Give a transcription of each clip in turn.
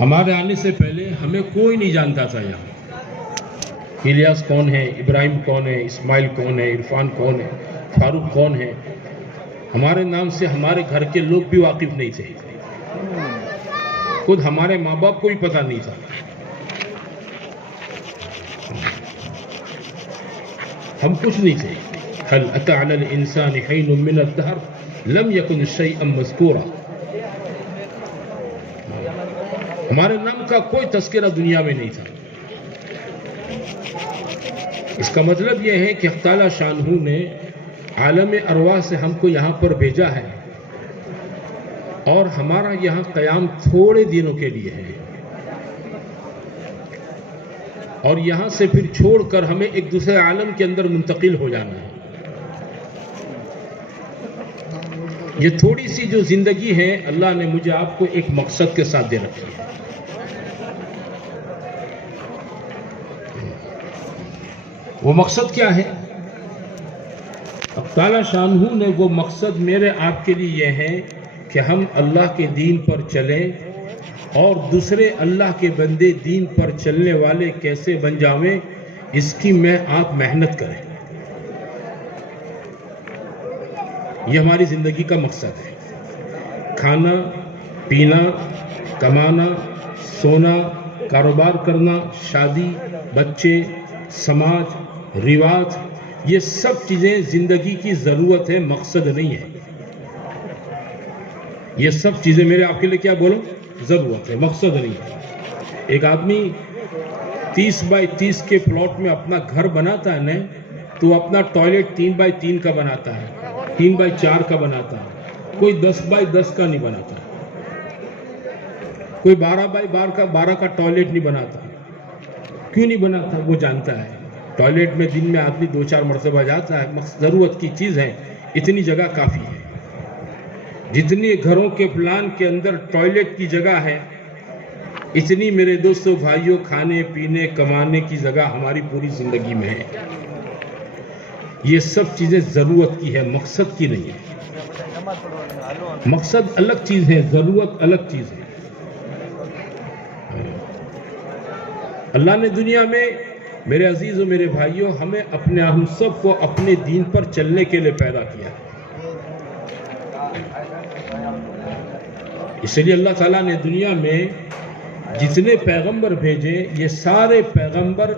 ہمارے آنے سے پہلے ہمیں کوئی نہیں جانتا تھا یہاں الیاس کون ہے، ابراہیم کون ہے، اسماعیل کون ہے، عرفان کون ہے، فاروق کون ہے. ہمارے نام سے ہمارے گھر کے لوگ بھی واقف نہیں تھے، خود ہمارے ماں باپ کو بھی پتہ نہیں تھا. ہم کچھ نہیں تھے. هل أتى على الإنسان حين من الدهر لم يكن شيئا مذكورا. ہمارے نام کا کوئی تذکرہ دنیا میں نہیں تھا. اس کا مطلب یہ ہے کہ تعالی شانہ نے عالم ارواح سے ہم کو یہاں پر بھیجا ہے، اور ہمارا یہاں قیام تھوڑے دنوں کے لیے ہے، اور یہاں سے پھر چھوڑ کر ہمیں ایک دوسرے عالم کے اندر منتقل ہو جانا ہے. یہ تھوڑی سی جو زندگی ہے اللہ نے مجھے آپ کو ایک مقصد کے ساتھ دے رکھی ہے. وہ مقصد کیا ہے؟ اب تعالی شانہ نے وہ مقصد میرے آپ کے لیے یہ ہے کہ ہم اللہ کے دین پر چلیں، اور دوسرے اللہ کے بندے دین پر چلنے والے کیسے بن جاویں، اس کی میں آپ محنت کریں. یہ ہماری زندگی کا مقصد ہے. کھانا پینا، کمانا، سونا، کاروبار کرنا، شادی، بچے، سماج، رواج، یہ سب چیزیں زندگی کی ضرورت ہے، مقصد نہیں ہے. یہ سب چیزیں میرے آپ کے لیے کیا بولوں؟ ضرورت ہے، مقصد نہیں ہے. ایک آدمی 30 بائی 30 کے پلاٹ میں اپنا گھر بناتا ہے نا، تو اپنا ٹوائلٹ 3 بائی 3 کا بناتا ہے، 3 بائی 4 کا بناتا ہے. کوئی 10 بائی 10 کا نہیں بناتا، کوئی 12 بائی 12 کا ٹوائلٹ نہیں بناتا. کیوں نہیں بناتا؟ وہ جانتا ہے ٹوائلٹ میں دن میں آدمی 2-4 مرتبہ جاتا ہے، ضرورت کی چیز ہے، اتنی جگہ کافی ہے. جتنی گھروں کے پلان کے اندر ٹوائلٹ کی جگہ ہے، اتنی میرے دوستوں بھائیوں کھانے پینے کمانے کی جگہ ہماری پوری زندگی میں ہے. یہ سب چیزیں ضرورت کی ہے، مقصد کی نہیں ہے. مقصد الگ چیز ہے، ضرورت الگ چیز ہے. اللہ نے دنیا میں میرے عزیز و میرے بھائیوں ہم سب کو اپنے دین پر چلنے کے لیے پیدا کیا. اس لیے اللہ تعالیٰ نے دنیا میں جتنے پیغمبر بھیجے، یہ سارے پیغمبر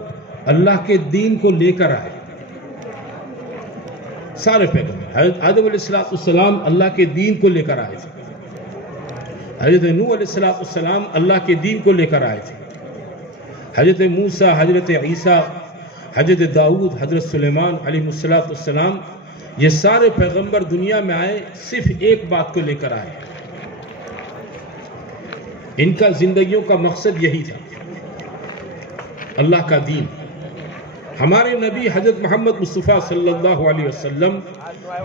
اللہ کے دین کو لے کر آئے. سارے پیغمبر، حضرت آدم علیہ السلام اللہ کے دین کو لے کر آئے تھے، حضرت نوح علیہ السلام اللہ کے دین کو لے کر آئے تھے، حضرت موسیٰ، حضرت عیسیٰ، حضرت داؤد، حضرت سلیمان علیہ السلام، یہ سارے پیغمبر دنیا میں آئے، صرف ایک بات کو لے کر آئے. ان کا زندگیوں کا مقصد یہی تھا، اللہ کا دین. ہمارے نبی حضرت محمد مصطفیٰ صلی اللہ علیہ وسلم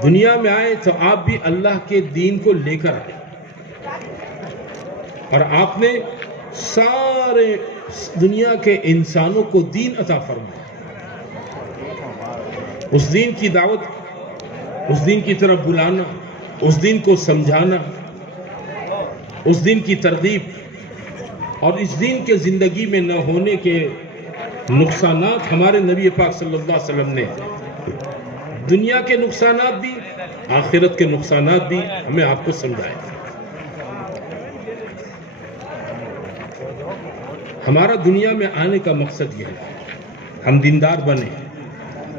دنیا میں آئے تو آپ بھی اللہ کے دین کو لے کر آئے، اور آپ نے سارے دنیا کے انسانوں کو دین عطا فرمایا. اس دین کی دعوت، اس دین کی طرف بلانا، اس دین کو سمجھانا، اس دین کی ترغیب، اور اس دین کے زندگی میں نہ ہونے کے نقصانات ہمارے نبی پاک صلی اللہ علیہ وسلم نے، دنیا کے نقصانات بھی آخرت کے نقصانات بھی ہمیں آپ کو سمجھائے. ہمارا دنیا میں آنے کا مقصد یہ ہے ہم دیندار بنیں،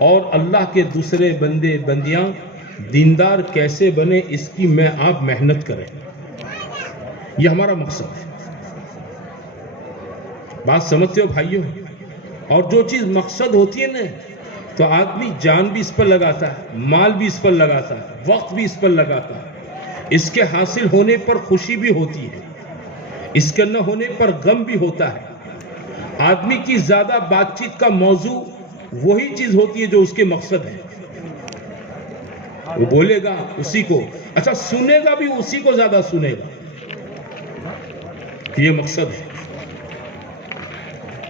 اور اللہ کے دوسرے بندے بندیاں دیندار کیسے بنے اس کی میں آپ محنت کریں. یہ ہمارا مقصد ہے. بات سمجھتے ہو بھائیوں؟ اور جو چیز مقصد ہوتی ہے نا، تو آدمی جان بھی اس پر لگاتا ہے، مال بھی اس پر لگاتا ہے، وقت بھی اس پر لگاتا ہے. اس کے حاصل ہونے پر خوشی بھی ہوتی ہے، اس کے نہ ہونے پر غم بھی ہوتا ہے. آدمی کی زیادہ بات چیت کا موضوع وہی چیز ہوتی ہے جو اس کے مقصد ہے. وہ بولے گا اسی کو، اچھا سنے گا بھی اسی کو زیادہ سنے گا. یہ مقصد ہے.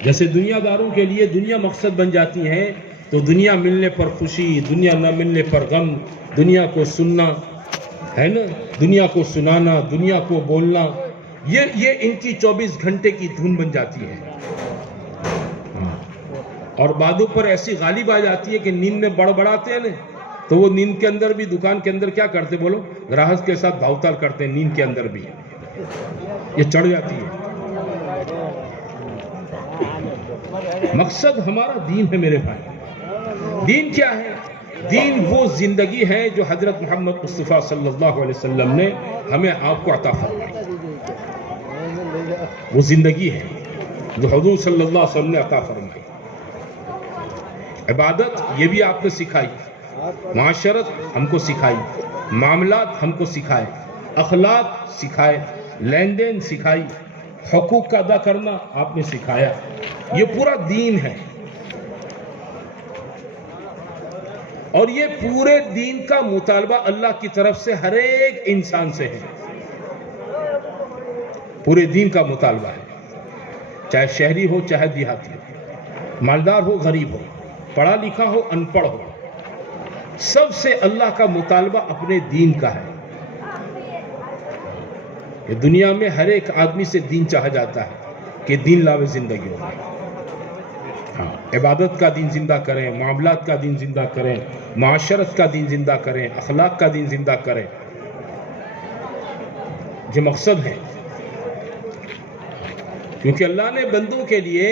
جیسے دنیا داروں کے لیے دنیا مقصد بن جاتی ہے، تو دنیا ملنے پر خوشی، دنیا نہ ملنے پر غم، دنیا کو سننا ہے نا، دنیا کو سنانا، دنیا کو بولنا، یہ ان کی 24 گھنٹے کی دھن بن جاتی ہے. اور بعدوں پر ایسی غالب آ جاتی ہے کہ نیند میں بڑبڑاتے ہیں نا، تو وہ نیند کے اندر بھی، دکان کے اندر کیا کرتے بولو، گراہک کے ساتھ بھاؤ تال کرتے ہیں. نیند کے اندر بھی یہ چڑھ جاتی ہے. مقصد ہمارا دین ہے میرے بھائی. دین کیا ہے؟ دین وہ زندگی ہے جو حضرت محمد مصطفیٰ صلی اللہ علیہ وسلم نے ہمیں آپ کو عطا فرمائی. وہ زندگی ہے جو حضور صلی اللہ علیہ وسلم نے عطا فرمائی. عبادت یہ بھی آپ نے سکھائی، معاشرت ہم کو سکھائی، معاملات ہم کو سکھائے، اخلاق سکھائے، لین دین سکھائی، حقوق کا ادا کرنا آپ نے سکھایا. یہ پورا دین ہے. اور یہ پورے دین کا مطالبہ اللہ کی طرف سے ہر ایک انسان سے ہے. پورے دین کا مطالبہ ہے، چاہے شہری ہو چاہے دیہاتی ہو، مالدار ہو غریب ہو، پڑھا لکھا ہو ان پڑھ ہو، سب سے اللہ کا مطالبہ اپنے دین کا ہے. کہ دنیا میں ہر ایک آدمی سے دین چاہا جاتا ہے کہ دین لاوے زندگی ہو. ہاں، عبادت کا دین زندہ کریں، معاملات کا دین زندہ کریں، معاشرت کا دین زندہ کریں، اخلاق کا دین زندہ کریں. یہ مقصد ہے. کیونکہ اللہ نے بندوں کے لیے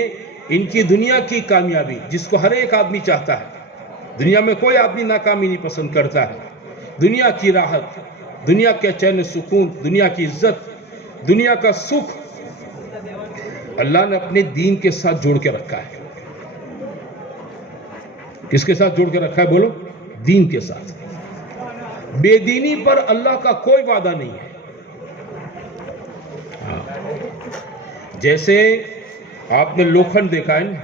ان کی دنیا کی کامیابی، جس کو ہر ایک آدمی چاہتا ہے، دنیا میں کوئی آدمی ناکامی نہیں پسند کرتا ہے، دنیا کی راحت، دنیا کے چین سکون، دنیا کی عزت، دنیا کا سکھ اللہ نے اپنے دین کے ساتھ جوڑ کے رکھا ہے. کس کے ساتھ جوڑ کے رکھا ہے بولو؟ دین کے ساتھ. بے دینی پر اللہ کا کوئی وعدہ نہیں ہے. جیسے آپ نے لوکھنڈ دیکھا ہے نا،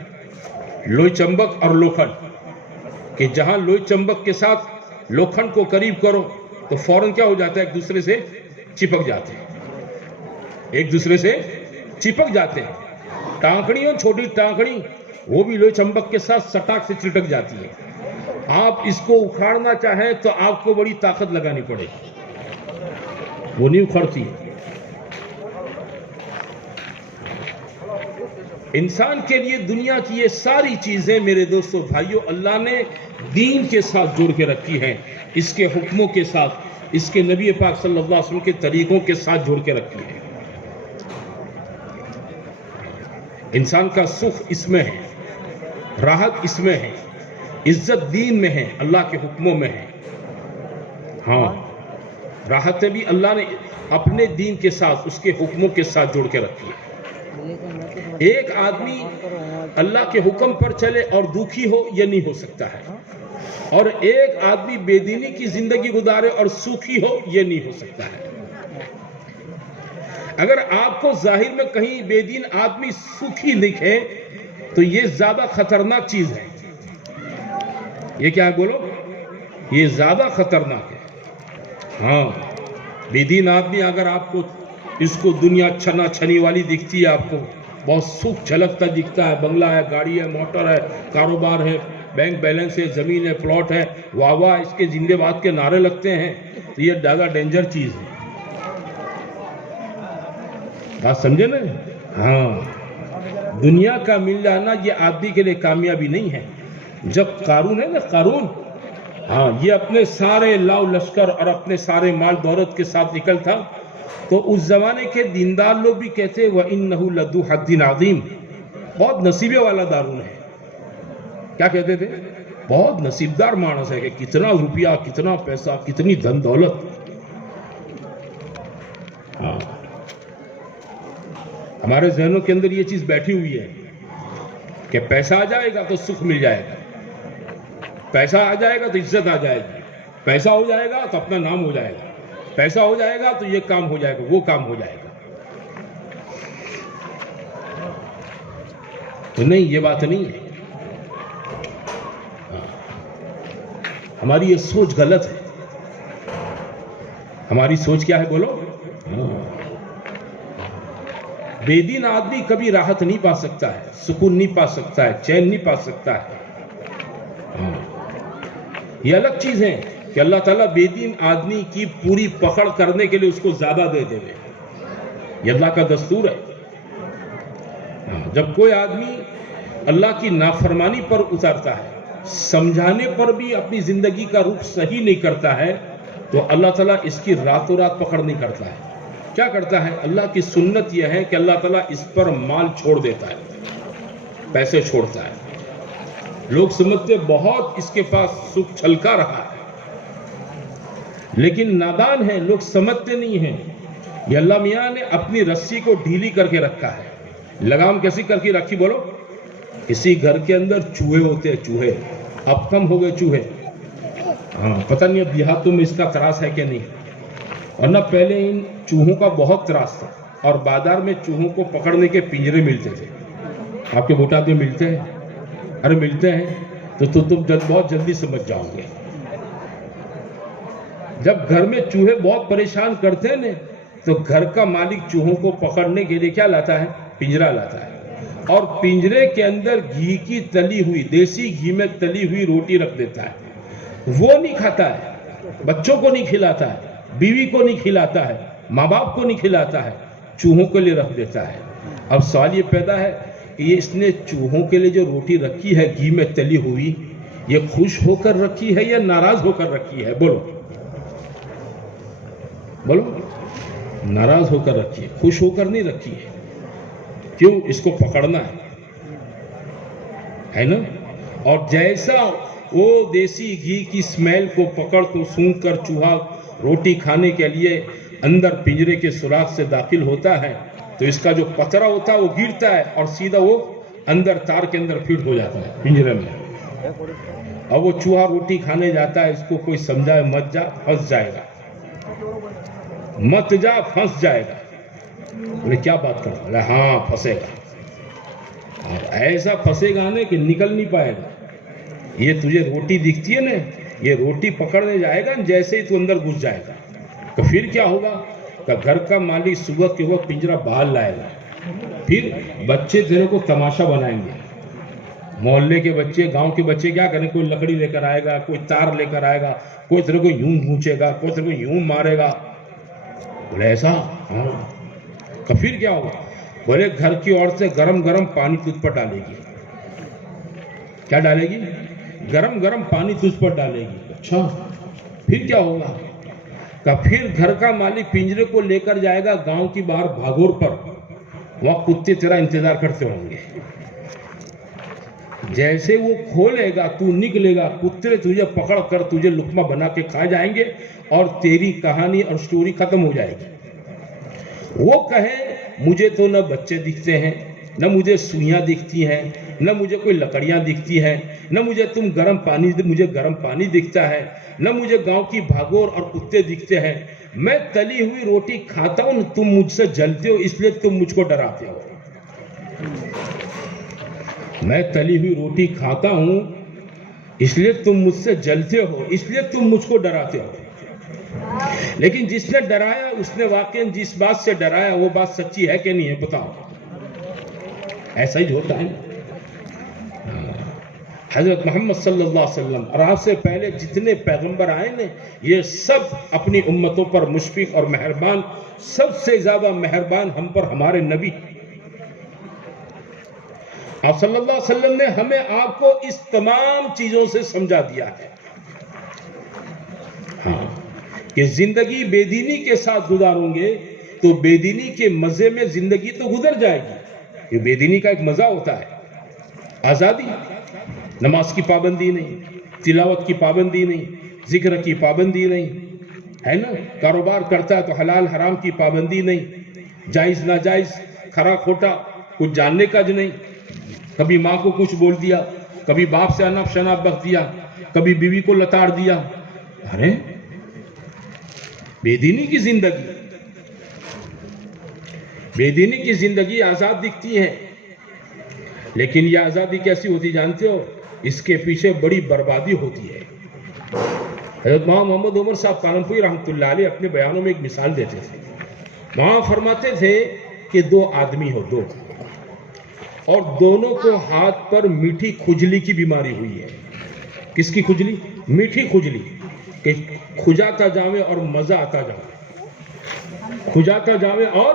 لوئی چمبک اور لوکھنڈ، کہ جہاں لوئی چمبک کے ساتھ لوکھنڈ کو قریب کرو تو فوراً کیا ہو جاتا ہے؟ ایک دوسرے سے چپک جاتے ہیں، ایک دوسرے سے چپک جاتے ہیں. ٹانکڑی ہو، چھوٹی ٹانکڑی، وہ بھی لوئی چمبک کے ساتھ سٹاک سے چٹک جاتی ہے. آپ اس کو اکھاڑنا چاہیں تو آپ کو بڑی طاقت لگانی پڑے گی، وہ نہیں اکھڑتی. انسان کے لیے دنیا کی یہ ساری چیزیں میرے دوستو بھائیوں اللہ نے دین کے ساتھ جوڑ کے رکھی ہیں، اس کے حکموں کے ساتھ، اس کے نبی پاک صلی اللہ علیہ وسلم کے طریقوں کے ساتھ جوڑ کے رکھی ہے. انسان کا سکھ اس میں ہے، راحت اس میں ہے، عزت دین میں ہے، اللہ کے حکموں میں ہے. ہاں، راحتیں بھی اللہ نے اپنے دین کے ساتھ، اس کے حکموں کے ساتھ جوڑ کے رکھی ہے. ایک آدمی اللہ کے حکم پر چلے اور دکھی ہو، یہ نہیں ہو سکتا ہے. اور ایک آدمی بے دینی کی زندگی گزارے اور سکھی ہو، یہ نہیں ہو سکتا ہے. اگر آپ کو ظاہر میں کہیں بے دین آدمی سکھی دکھے تو یہ زیادہ خطرناک چیز ہے. یہ کیا ہے بولو؟ یہ زیادہ خطرناک ہے. ہاں، بے دین آدمی اگر آپ کو اس کو دنیا چھنا چھنی والی دکھتی ہے، آپ کو بہت سکھ جھلکتا دکھتا ہے، بنگلہ ہے، گاڑی ہے، موٹر ہے، کاروبار ہے، بینک بیلنس ہے، زمین ہے، پلاٹ ہے، واہ واہ اس کے زندے باد کے نعرے لگتے ہیں، تو یہ زیادہ ڈینجر چیز ہے. بات سمجھے نا؟ ہاں، دنیا کا مل جانا یہ آدمی کے لیے کامیابی نہیں ہے. جب قارون ہے نا، قارون، ہاں، یہ اپنے سارے لاؤ لشکر اور اپنے سارے مال دولت کے ساتھ نکل تھا، تو اس زمانے کے دیندار لوگ بھی کہتے وَإِنَّهُ لَذُو حَظٍّ عَظِيمٍ، بہت نصیبے والا دارون ہے. کیا کہتے تھے؟ بہت نصیبدار مانس ہے، کہ کتنا روپیہ، کتنا پیسہ، کتنی دھن دولت. ہاں، ہمارے ذہنوں کے اندر یہ چیز بیٹھی ہوئی ہے کہ پیسہ آ جائے گا تو سکھ مل جائے گا، پیسہ آ جائے گا تو عزت آ جائے گی، پیسہ ہو جائے گا تو اپنا نام ہو جائے گا، پیسہ ہو جائے گا تو یہ کام ہو جائے گا، وہ کام ہو جائے گا. تو نہیں، یہ بات نہیں ہے. ہماری یہ سوچ غلط ہے. ہماری سوچ کیا ہے بولو؟ بے دین آدمی کبھی راحت نہیں پا سکتا ہے، سکون نہیں پا سکتا ہے، چین نہیں پا سکتا ہے. یہ الگ چیز ہے کہ اللہ تعالیٰ بے دین آدمی کی پوری پکڑ کرنے کے لیے اس کو زیادہ دے دے. یہ اللہ کا دستور ہے. جب کوئی آدمی اللہ کی نافرمانی پر اترتا ہے, سمجھانے پر بھی اپنی زندگی کا رخ صحیح نہیں کرتا ہے, تو اللہ تعالیٰ اس کی راتوں رات پکڑ نہیں کرتا ہے. کیا کرتا ہے؟ اللہ کی سنت یہ ہے کہ اللہ تعالیٰ اس پر مال چھوڑ دیتا ہے, پیسے چھوڑتا ہے. لوگ سمجھتے بہت اس کے پاس سکھ چھلکا رہا ہے, لیکن نادان ہیں, لوگ سمجھتے نہیں ہیں. یہ اللہ میاں نے اپنی رسی کو ڈھیلی کر کے رکھا ہے. لگام کیسی کر کے رکھی بولو؟ کسی گھر کے اندر چوہے ہوتے ہیں, چوہے. اب کم ہو گئے چوہے, پتہ نہیں اب دیہاتوں میں اس کا تراس ہے کہ نہیں, ورنہ پہلے ان چوہوں کا بہت تراس تھا, اور بازار میں چوہوں کو پکڑنے کے پنجرے ملتے تھے. آپ کے بوٹات میں ملتے ہیں؟ ارے ملتے ہیں, تو تم بہت جلدی سمجھ جاؤ گے. جب گھر میں چوہے بہت پریشان کرتے ہیں تو گھر کا مالک چوہوں کو پکڑنے کے لیے کیا لاتا ہے؟ پنجرا لاتا ہے, اور پنجرے کے اندر گھی کی تلی ہوئی, دیسی گھی میں تلی ہوئی روٹی رکھ دیتا ہے. وہ نہیں کھاتا ہے, بچوں کو نہیں کھلاتا ہے, بیوی کو نہیں کھلاتا ہے, ماں باپ کو نہیں کھلاتا ہے, چوہوں کے لیے رکھ دیتا ہے. اب سوال یہ پیدا ہے کہ یہ اس نے چوہوں کے لیے جو روٹی رکھی ہے گھی میں تلی ہوئی, یہ خوش ہو کر رکھی ہے یا ناراض ہو کر رکھی ہے؟ بولو بولو. ناراض ہو کر رکھی ہے, خوش ہو کر نہیں رکھی ہے. کیوں؟ اس کو پکڑنا ہے نا. اور جیسا وہ دیسی گھی کی اسمیل کو پکڑ کو سونگھ کر چوہا روٹی کھانے کے لیے اندر پنجرے کے سوراخ سے داخل ہوتا ہے, تو اس کا جو پترا ہوتا ہے وہ گرتا ہے اور سیدھا وہ اندر تار کے اندر فٹ ہو جاتا ہے پنجرے میں. اور وہ چوہا روٹی کھانے جاتا ہے, اس کو کوئی سمجھائے مت جا, پھنس جائے گا, مت جا پھنس جائے گا. بولے کیا بات کر رہا ہے؟ ہاں پھنسے گا, اور ایسا پھنسے گا نا کہ نکل نہیں پائے گا. یہ تجھے روٹی دکھتی ہے نا, یہ روٹی پکڑنے جائے گا, جیسے ہی تو اندر گھس جائے گا, تو پھر کیا ہوگا کہ گھر کا مالک صبح کے وقت پنجرا باہر لائے گا. پھر بچے تیرے کو تماشا بنائیں گے. محلے کے بچے, گاؤں کے بچے کیا کریں, کوئی لکڑی لے کر آئے گا, کوئی تار لے کر آئے گا, کوئی تیرے کو یوں گھونچے گا, کوئی تیرے کو یوں مارے گا. بولے ایسا؟ ہاں. تو پھر کیا ہوگا؟ بولے گھر کی عورتیں گرم گرم پانی تجھ پر ڈالے گی. کیا ڈالے گی؟ گرم گرم پانی تجھ پر ڈالے گی. اچھا پھر کیا ہوگا؟ کہ پھر گھر کا مالک پنجرے کو لے کر جائے گا گاؤں کی باہر بھاگور پر, وہاں کتے تیرا انتظار کرتے ہوں گے. جیسے وہ کھولے گا تو نکلے گا, کتے تجھے پکڑ کر تجھے لقمہ بنا کے کھا جائیں گے, اور تیری کہانی اور سٹوری ختم ہو جائے گی. وہ کہے مجھے تو نہ بچے دکھتے ہیں, نہ مجھے سوئیاں دکھتی ہیں, نہ مجھے کوئی لکڑیاں دکھتی ہیں, نہ مجھے گرم پانی دکھتا ہے, نہ مجھے گاؤں کی بھاگور اور کتے دکھتے ہیں. میں تلی ہوئی روٹی کھاتا ہوں, تم مجھ سے جلتے ہو اس لیے تم مجھ کو ڈراتے ہو. میں تلی ہوئی روٹی کھاتا ہوں اس لیے تم مجھ سے جلتے ہو, اس لیے تم مجھ کو ڈراتے ہو. لیکن جس نے ڈرایا اس نے واقعاً جس بات سے ڈرایا وہ بات سچی ہے کہ نہیں ہے؟ بتاؤ. ایسا ہی ہوتا ہے. حضرت محمد صلی اللہ علیہ وسلم اور آپ سے پہلے جتنے پیغمبر آئے نے, یہ سب اپنی امتوں پر مشفق اور مہربان, سب سے زیادہ مہربان ہم پر ہمارے نبی. آپ صلی اللہ علیہ وسلم نے ہمیں آپ کو اس تمام چیزوں سے سمجھا دیا ہے. ہاں کہ زندگی بے دینی کے ساتھ گزاروں گے تو بے دینی کے مزے میں زندگی تو گزر جائے گی. یہ بے دینی کا ایک مزہ ہوتا ہے, آزادی. نماز کی پابندی نہیں, تلاوت کی پابندی نہیں, ذکر کی پابندی نہیں, ہے نا. کاروبار کرتا ہے تو حلال حرام کی پابندی نہیں, جائز ناجائز کھرا کھوٹا کچھ جاننے کا جو نہیں. کبھی ماں کو کچھ بول دیا, کبھی باپ سے اناپ شناپ بک دیا, کبھی بیوی کو لتاڑ دیا. ارے بے دینی کی زندگی, بے دینی کی زندگی آزاد دکھتی ہے, لیکن یہ آزادی کیسی ہوتی جانتے ہو؟ اس کے پیچھے بڑی بربادی ہوتی ہے. حضرت محمد عمر صاحب کانمپوری رحمۃ اللہ علیہ اپنے بیانوں میں ایک مثال دیتے تھے. وہاں فرماتے تھے کہ دو آدمی ہو, دو, اور دونوں کو ہاتھ پر میٹھی کھجلی کی بیماری ہوئی ہے. کس کی کھجلی؟ میٹھی کھجلی, کہ کھجاتا جاوے اور مزہ آتا جاوے, کھجاتا جاوے اور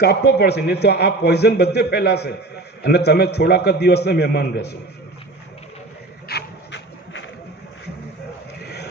કાપવો પડશે, નહીં તો આ પોઈઝન બધે ફેલાશે અને તમે થોડાક જ દિવસના મહેમાન રહેશો।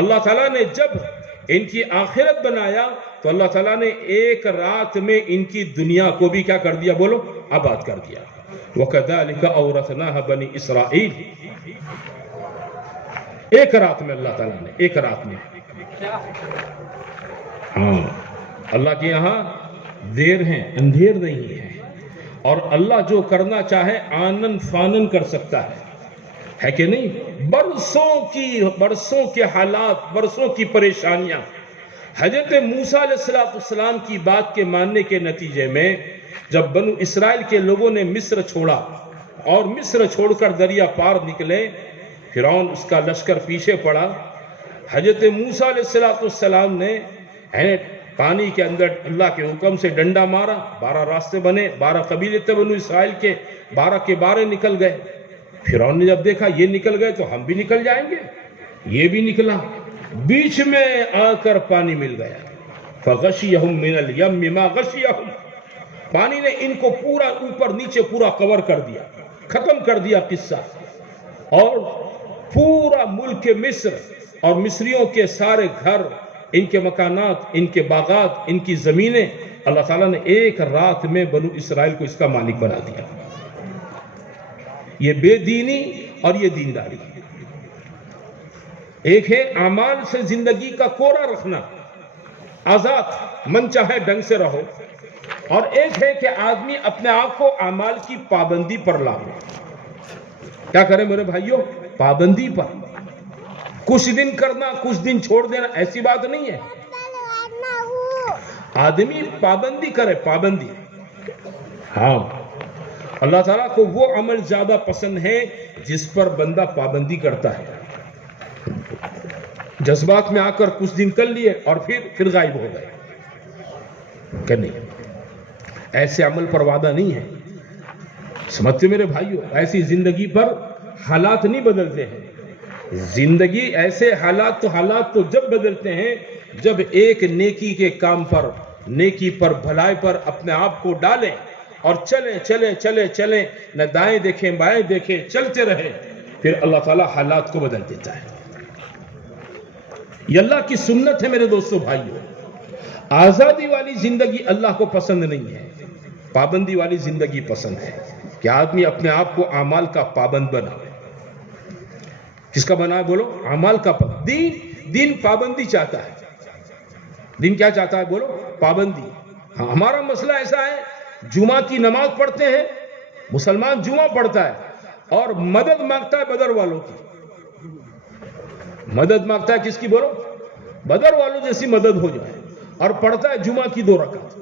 اللہ تعالیٰ نے جب ان کی آخرت بنایا تو اللہ تعالیٰ نے ایک رات میں ان کی دنیا کو بھی کیا کر دیا؟ بولو، آباد کر دیا. وَكَذَلِكَ أَوْرَثْنَاهَا بَنِي اسرائیل. ایک رات میں اللہ تعالیٰ نے، ایک رات میں. ہاں، اللہ کے یہاں دیر ہیں، اندھیر نہیں ہے. اور اللہ جو کرنا چاہے آنن فانن کر سکتا ہے کہ نہیں؟ برسوں کے حالات، برسوں کی پریشانیاں. حضرت موسیٰ علیہ السلام کی بات کے ماننے کے نتیجے میں جب بنو اسرائیل کے لوگوں نے مصر چھوڑا اور مصر چھوڑ کر دریا پار نکلے، فرعون اس کا لشکر پیچھے پڑا. حضرت موسیٰ علیہ السلام نے پانی کے اندر اللہ کے حکم سے ڈنڈا مارا، 12 راستے بنے، 12 قبیلے تھے بنو اسرائیل کے، 12 کے 12 نکل گئے. فرعون نے جب دیکھا یہ نکل گئے تو ہم بھی نکل جائیں گے، یہ بھی نکلا. بیچ میں آ کر پانی مل گیا. فَغَشِيَهُم مِّنَ الْيَمِّ مَا غَشِيَهُم. پانی نے ان کو پورا اوپر نیچے پورا کور کر دیا، ختم کر دیا قصہ. اور پورا ملک مصر اور مصریوں کے سارے گھر، ان کے مکانات، ان کے باغات، ان کی زمینیں اللہ تعالیٰ نے ایک رات میں بنو اسرائیل کو اس کا مالک بنا دیا. یہ بے دینی اور یہ دینداری. ایک ہے اعمال سے زندگی کا کوڑا رکھنا، آزاد من چاہے ڈھنگ سے رہو، اور ایک ہے کہ آدمی اپنے آپ کو اعمال کی پابندی پر لاؤ. کیا کریں میرے بھائیوں؟ پابندی پر. کچھ دن کرنا، کچھ دن چھوڑ دینا، ایسی بات نہیں ہے. آدمی پابندی کرے، پابندی. ہاں، اللہ تعالیٰ کو وہ عمل زیادہ پسند ہے جس پر بندہ پابندی کرتا ہے. جذبات میں آ کر کچھ دن کر لیے اور پھر غائب ہو گئے، کہ نہیں؟ ایسے عمل پر وعدہ نہیں ہے. سمجھتے میرے بھائیوں؟ ایسی زندگی پر حالات نہیں بدلتے ہیں. زندگی ایسے حالات تو جب بدلتے ہیں جب ایک نیکی کے کام پر، نیکی پر، بھلائی پر اپنے آپ کو ڈالیں اور چلیں، نہ دائیں دیکھیں بائیں دیکھیں، چلتے رہیں، پھر اللہ تعالیٰ حالات کو بدل دیتا ہے. یہ اللہ کی سنت ہے میرے دوستو بھائیوں. آزادی والی زندگی اللہ کو پسند نہیں ہے، پابندی والی زندگی پسند ہے کہ آدمی اپنے آپ کو اعمال کا پابند بنائے. کس کا بنا؟ بولو، اعمال کا پابند. دین پابندی چاہتا ہے. دین کیا چاہتا ہے؟ بولو، پابندی. ہاں، ہمارا مسئلہ ایسا ہے، جمعہ کی نماز پڑھتے ہیں، مسلمان جمعہ پڑھتا ہے اور مدد مانگتا ہے بدر والوں کی. مدد مانگتا ہے کس کی؟ بولو، بدر والوں جیسی مدد ہو جائے، اور پڑھتا ہے جمعہ کی 2 رکعت.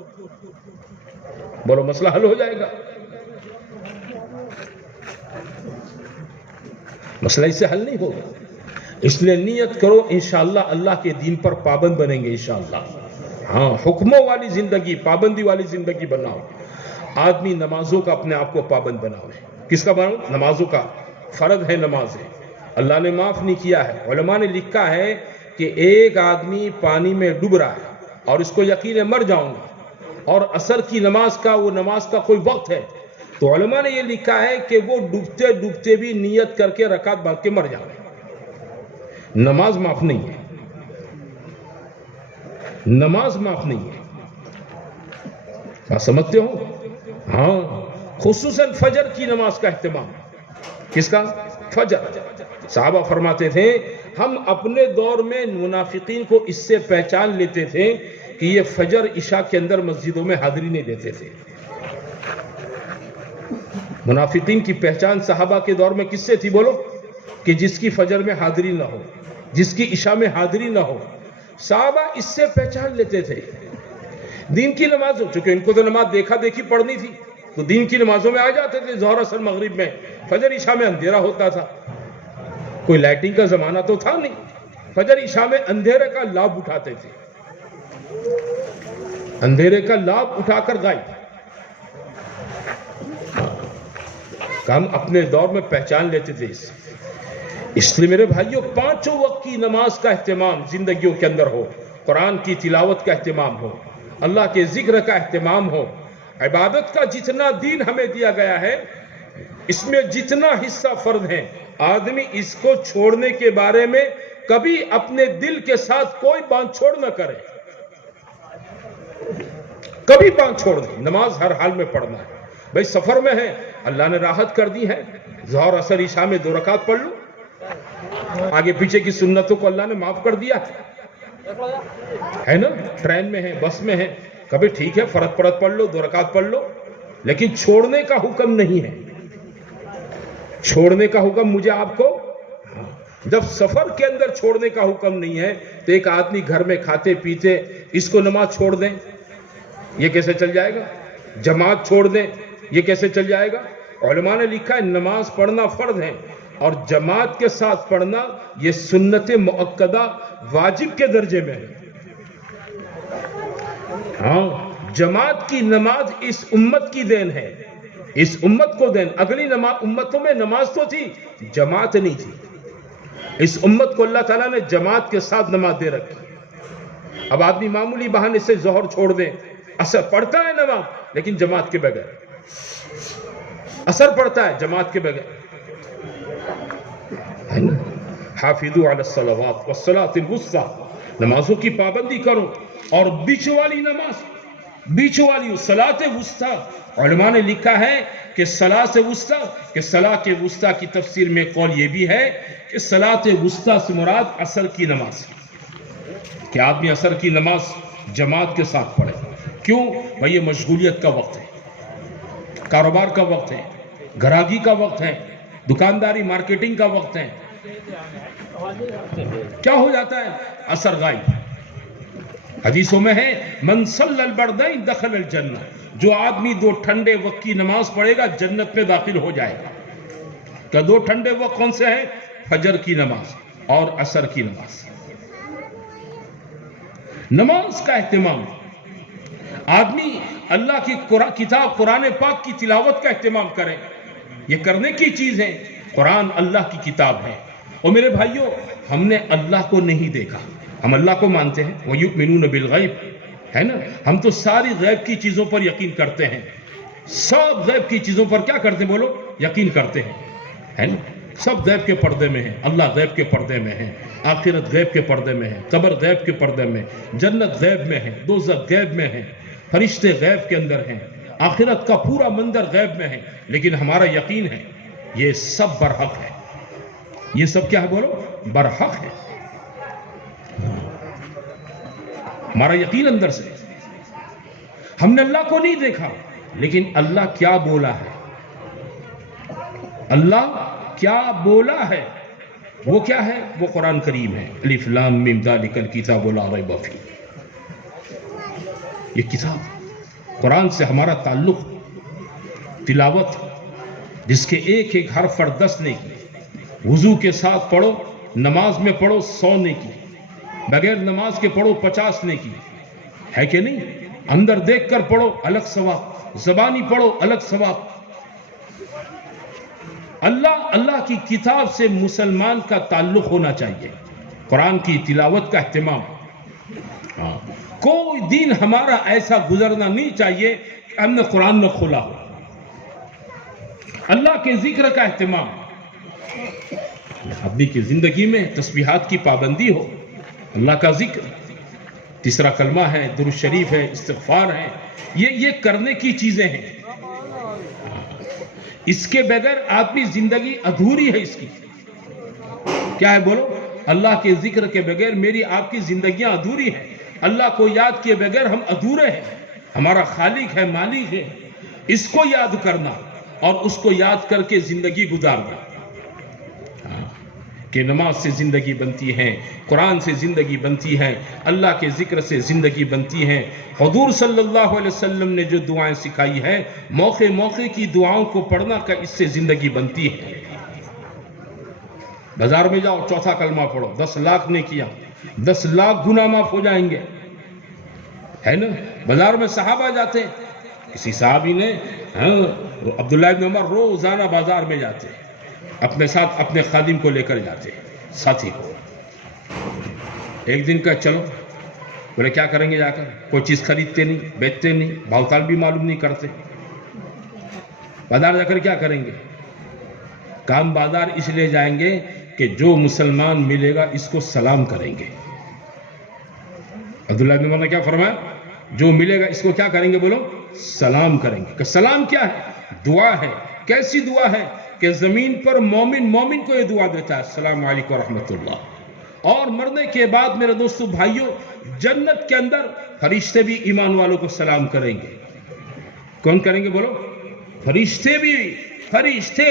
بولو، مسئلہ حل ہو جائے گا؟ مسئلہ اس سے حل نہیں ہوگا. اس لیے نیت کرو انشاءاللہ اللہ کے دین پر پابند بنیں گے انشاءاللہ. ہاں، حکموں والی زندگی، پابندی والی زندگی بناؤ. آدمی نمازوں کا اپنے آپ کو پابند بناؤ. کس کا بناؤ؟ نمازوں کا. فرض ہے نماز ہے، اللہ نے معاف نہیں کیا ہے. علماء نے لکھا ہے کہ ایک آدمی پانی میں ڈوب رہا ہے اور اس کو یقین ہے مر جاؤں گا، اور عصر کی نماز کا، وہ نماز کا کوئی وقت ہے، تو علماء نے یہ لکھا ہے کہ وہ ڈوبتے ڈوبتے بھی نیت کر کے رکعت باندھ کے مر جائے. نماز معاف نہیں ہے، نماز معاف نہیں ہے. کیا سمجھتے ہو؟ ہاں، خصوصاً فجر کی نماز کا اہتمام. کس کا؟ فجر. صحابہ فرماتے تھے ہم اپنے دور میں منافقین کو اس سے پہچان لیتے تھے کہ یہ فجر عشاء کے اندر مسجدوں میں حاضری نہیں دیتے تھے. منافقین کی پہچان صحابہ کے دور میں کس سے تھی؟ بولو، کہ جس کی فجر میں حاضری نہ ہو، جس کی عشاء میں حاضری نہ ہو. صحابہ اس سے پہچان لیتے تھے. دین کی نماز، چونکہ ان کو تو نماز دیکھا دیکھی پڑھنی تھی، تو دین کی نمازوں میں آ جاتے تھے. ظہر اثر مغرب میں، فجر عشاء میں اندھیرا ہوتا تھا. کوئی لائٹنگ کا زمانہ تو تھا نہیں. فجر عشاء میں اندھیرے کا لابھ اٹھاتے تھے، اندھیرے کا لابھ اٹھا کر غائب. ہم اپنے دور میں پہچان لیتے تھے. اس لیے میرے بھائیوں، 5 وقت کی نماز کا اہتمام زندگیوں کے اندر ہو، قرآن کی تلاوت کا اہتمام ہو، اللہ کے ذکر کا اہتمام ہو. عبادت کا جتنا دین ہمیں دیا گیا ہے، اس میں جتنا حصہ فرض ہیں، آدمی اس کو چھوڑنے کے بارے میں کبھی اپنے دل کے ساتھ کوئی باندھ چھوڑ نہ کرے، کبھی باندھ چھوڑ دیں، نماز ہر حال میں پڑھنا ہے۔ بھائی سفر میں ہے، اللہ نے راحت کر دی ہے، ظہر عصر عشاء میں 2 رکعت پڑھ لو، آگے پیچھے کی سنتوں کو اللہ نے معاف کر دیا ہے نا۔ ٹرین میں ہے، بس میں ہے، کبھی ٹھیک ہے فرض پڑھ لو، 2 رکعت پڑھ لو، لیکن چھوڑنے کا حکم نہیں ہے۔ چھوڑنے کا حکم مجھے آپ کو، جب سفر کے اندر چھوڑنے کا حکم نہیں ہے تو ایک آدمی گھر میں کھاتے پیتے اس کو نماز چھوڑ دیں، یہ کیسے چل جائے گا؟ جماعت چھوڑ دیں، یہ کیسے چل جائے گا؟ علماء نے لکھا ہے نماز پڑھنا فرض ہے، اور جماعت کے ساتھ پڑھنا یہ سنت مؤکدہ واجب کے درجے میں ہے۔ ہاں، جماعت کی نماز اس امت کی دین ہے، اس امت کو دین۔ اگلی امتوں میں نماز تو تھی، جماعت نہیں تھی۔ اس امت کو اللہ تعالیٰ نے جماعت کے ساتھ نماز دے رکھی۔ اب آدمی معمولی بہانے سے ظہر چھوڑ دے، اثر پڑتا ہے نماز لیکن جماعت کے بغیر، اثر پڑتا ہے جماعت کے بغیر۔ حافظوا علی الصلوات والصلاۃ الوسطی، نمازوں کی پابندی کرو، اور بیچ والی نماز، بیچ والی صلاۃ وسطی، علماء نے لکھا ہے کہ صلاۃ وسطی، کہ صلاۃ وسطی کی تفسیر میں قول یہ بھی ہے کہ صلاۃ وسطی سے مراد عصر کی نماز، کہ آدمی عصر کی نماز جماعت کے ساتھ پڑھے۔ کیوں؟ بھئی یہ مشغولیت کا وقت ہے، کاروبار کا وقت ہے، گراہی کا وقت ہے، دکانداری مارکیٹنگ کا وقت ہے۔ کیا ہو جاتا ہے؟ عصر غائب۔ حدیثوں میں ہے من صلی البردین دخل الجنہ، جو آدمی 2 ٹھنڈے وقت کی نماز پڑھے گا جنت میں داخل ہو جائے گا۔ کہ 2 ٹھنڈے وقت کون سے ہیں؟ فجر کی نماز اور عصر کی نماز۔ نماز کا اہتمام، آدمی اللہ کی کتاب قرآن پاک کی تلاوت کا اہتمام کرے، یہ کرنے کی چیز ہے۔ قرآن اللہ کی کتاب ہے، اور میرے بھائیوں ہم نے اللہ کو نہیں دیکھا، ہم اللہ کو مانتے ہیں، وَيُؤْمِنُونَ بِالْغَيْبِ، ہے نا، ہم تو ساری غیب کی چیزوں پر یقین کرتے ہیں، سب غیب کی چیزوں پر کیا کرتے ہیں؟ بولو، یقین کرتے ہیں، ہے نا۔ سب غیب کے پردے میں ہے، اللہ غیب کے پردے میں ہے، آخرت غیب کے پردے میں ہے، قبر غیب کے پردے میں، جنت غیب میں ہے، دوزخ غیب میں ہے، فرشتے غیب کے اندر ہیں، آخرت کا پورا منظر غیب میں ہے، لیکن ہمارا یقین ہے یہ سب برحق ہے۔ یہ سب کیا ہے؟ بولو، برحق ہے۔ ہمارا یقین اندر سے، ہم نے اللہ کو نہیں دیکھا، لیکن اللہ کیا بولا ہے، اللہ کیا بولا ہے، وہ کیا ہے؟ وہ قرآن کریم ہے۔ الف لام میم ذالک الکتاب لا ریب فیہ۔ یہ کتاب، قرآن سے ہمارا تعلق، تلاوت جس کے ایک ایک حرف پر 10 نیکی، وضو کے ساتھ پڑھو، نماز میں پڑھو 100 نیکی، بغیر نماز کے پڑھو 50 نیکی، ہے کہ نہیں؟ اندر دیکھ کر پڑھو الگ ثواب، زبانی پڑھو الگ ثواب۔ اللہ کی کتاب سے مسلمان کا تعلق ہونا چاہیے، قرآن کی تلاوت کا اہتمام۔ کوئی دن ہمارا ایسا گزرنا نہیں چاہیے کہ ہم نے قرآن نہ کھولا ہو۔ اللہ کے ذکر کا اہتمام، آدمی کی زندگی میں تسبیحات کی پابندی ہو، اللہ کا ذکر، تیسرا کلمہ ہے، درود شریف ہے، استغفار ہے، یہ کرنے کی چیزیں ہیں۔ اس کے بغیر آدمی زندگی ادھوری ہے۔ اس کی کیا ہے؟ بولو، اللہ کے ذکر کے بغیر میری آپ کی زندگیاں ادھوری ہیں۔ اللہ کو یاد کیے بغیر ہم ادھورے ہیں۔ ہمارا خالق ہے، مالک ہے، اس کو یاد کرنا اور اس کو یاد کر کے زندگی گزارنا، کہ نماز سے زندگی بنتی ہے، قرآن سے زندگی بنتی ہے، اللہ کے ذکر سے زندگی بنتی ہے۔ حضور صلی اللہ علیہ وسلم نے جو دعائیں سکھائی ہیں، موقع موقع کی دعاؤں کو پڑھنا کا اس سے زندگی بنتی ہے۔ بازار میں جاؤ، چوتھا کلمہ پڑھو، 10 لاکھ نے کیا، 10 لاکھ گناہ معاف ہو جائیں گے، ہے نا۔ بازار میں صحابہ جاتے، کسی صحابی نے، عبداللہ ابن عمر روزانہ بازار میں جاتے، اپنے ساتھ اپنے خادم کو لے کر جاتے، ساتھی کو۔ ایک دن کا چلو، بولے کیا کریں گے جا کر؟ کوئی چیز خریدتے نہیں، بیچتے نہیں، بھاؤ تال بھی معلوم نہیں کرتے، بازار جا کر کیا کریں گے؟ کام بازار اس لیے جائیں گے کہ جو مسلمان ملے گا اس کو سلام کریں گے. عبداللہ بن عمر نے کیا فرمایا؟ جو ملے گا اس کو کیا کریں گے؟ بولو سلام کریں گے. کہ سلام کیا ہے؟ دعا ہے. کیسی دعا ہے؟ کہ زمین پر مومن کو یہ دعا دیتا ہے السلام علیکم ورحمۃ اللہ. اور مرنے کے بعد میرے دوستو بھائیوں جنت کے اندر فرشتے بھی ایمان والوں کو سلام کریں گے. کون کریں گے؟ بولو فرشتے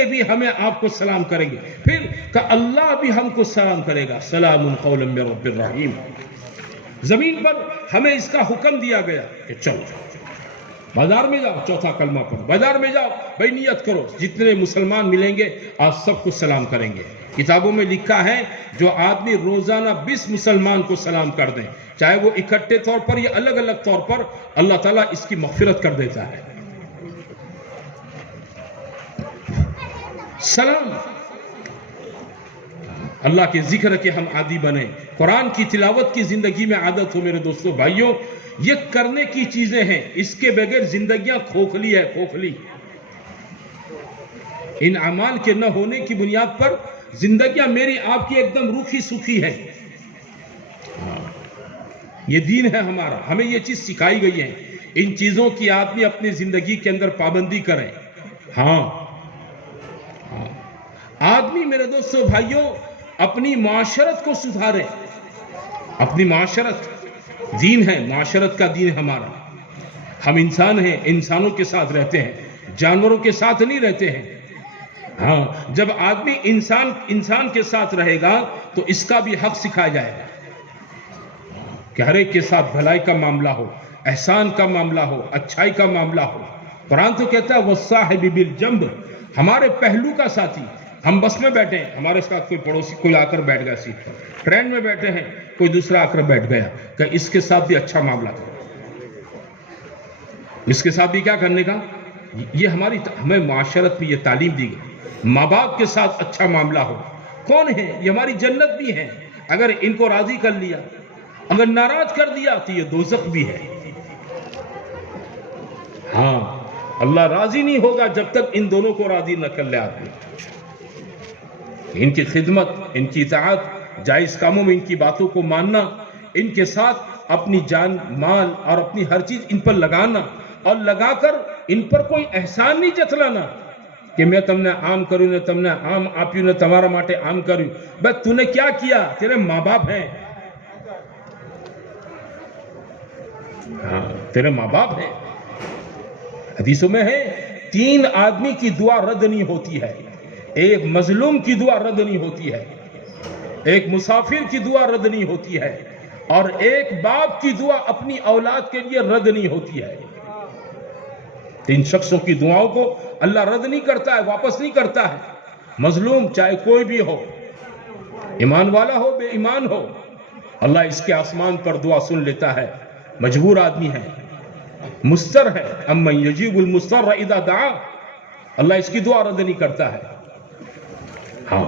بھی ہمیں آپ کو سلام کریں گے. پھر کہ اللہ بھی ہم کو سلام کرے گا سلام قولا من رب الرحیم. زمین پر ہمیں اس کا حکم دیا گیا کہ چلو بازار میں جاؤ، چوتھا کلمہ پڑھو، بازار میں جاؤ بھائی نیت کرو جتنے مسلمان ملیں گے آپ سب کو سلام کریں گے. کتابوں میں لکھا ہے جو آدمی روزانہ 20 مسلمان کو سلام کر دیں، چاہے وہ اکٹھے طور پر یا الگ الگ طور پر، اللہ تعالیٰ اس کی مغفرت کر دیتا ہے. سلام اللہ کے ذکر کے ہم عادی بنیں، قرآن کی تلاوت کی زندگی میں عادت ہو. میرے دوستو بھائیوں یہ کرنے کی چیزیں ہیں، اس کے بغیر زندگیاں کھوکھلی ہے، کھوکھلی. ان اعمال کے نہ ہونے کی بنیاد پر زندگیاں میری آپ کی ایک دم روکھی سوکھی ہیں. یہ دین ہے ہمارا، ہمیں یہ چیز سکھائی گئی ہے. ان چیزوں کی آدمی اپنی زندگی کے اندر پابندی کریں. ہاں آدمی میرے دوستو بھائیوں اپنی معاشرت کو سدھارے. اپنی معاشرت دین ہے، معاشرت کا دین ہمارا. ہم انسان ہیں، انسانوں کے ساتھ رہتے ہیں، جانوروں کے ساتھ نہیں رہتے ہیں. ہاں جب آدمی انسان کے ساتھ رہے گا تو اس کا بھی حق سکھایا جائے گا کہ ہر ایک کے ساتھ بھلائی کا معاملہ ہو، احسان کا معاملہ ہو، اچھائی کا معاملہ ہو. قرآن تو کہتا ہے وَالصَّاحِبِ بِالْجَنْبِ، ہمارے پہلو کا ساتھی. ہم بس میں بیٹھے ہیں، ہمارے ساتھ کوئی پڑوسی کوئی آ کر بیٹھ گیا سیٹ پر، ٹرین میں بیٹھے ہیں کوئی دوسرا آ کر بیٹھ گیا، کہ اس کے ساتھ بھی اچھا معاملہ کرو. اس کے ساتھ بھی کیا کرنے کا؟ یہ ہمیں معاشرت میں یہ تعلیم دی گئی. ماں باپ کے ساتھ اچھا معاملہ ہو. کون ہے یہ؟ ہماری جنت بھی ہے. اگر ان کو راضی کر لیا، اگر ناراض کر دیا تو یہ دوزخ بھی ہے. ہاں اللہ راضی نہیں ہوگا جب تک ان دونوں کو راضی نہ کر لے آدمی. ان کی خدمت، ان کی اطاعت، جائز کاموں میں ان کی باتوں کو ماننا، ان کے ساتھ اپنی جان مال اور اپنی ہر چیز ان پر لگانا، اور لگا کر ان پر کوئی احسان نہیں جتلانا کہ میں تم نے عام کروں نے تم نے عام آپیوں نے تمہارا ماٹے عام کروں. بس تو نے کیا کیا؟ تیرے ماں باپ ہیں. ہاں تیرے ماں باپ ہیں. حدیثوں میں ہے 3 آدمی کی دعا رد نہیں ہوتی ہے. ایک مظلوم کی دعا رد نہیں ہوتی ہے، ایک مسافر کی دعا رد نہیں ہوتی ہے، اور ایک باپ کی دعا اپنی اولاد کے لیے رد نہیں ہوتی ہے. 3 شخصوں کی دعاؤں کو اللہ رد نہیں کرتا ہے، واپس نہیں کرتا ہے. مظلوم چاہے کوئی بھی ہو، ایمان والا ہو بے ایمان ہو، اللہ اس کے آسمان پر دعا سن لیتا ہے. مجبور آدمی ہے، مستر ہے، امن یجیب المستر اذا دعا، اللہ اس کی دعا رد نہیں کرتا ہے. ہاں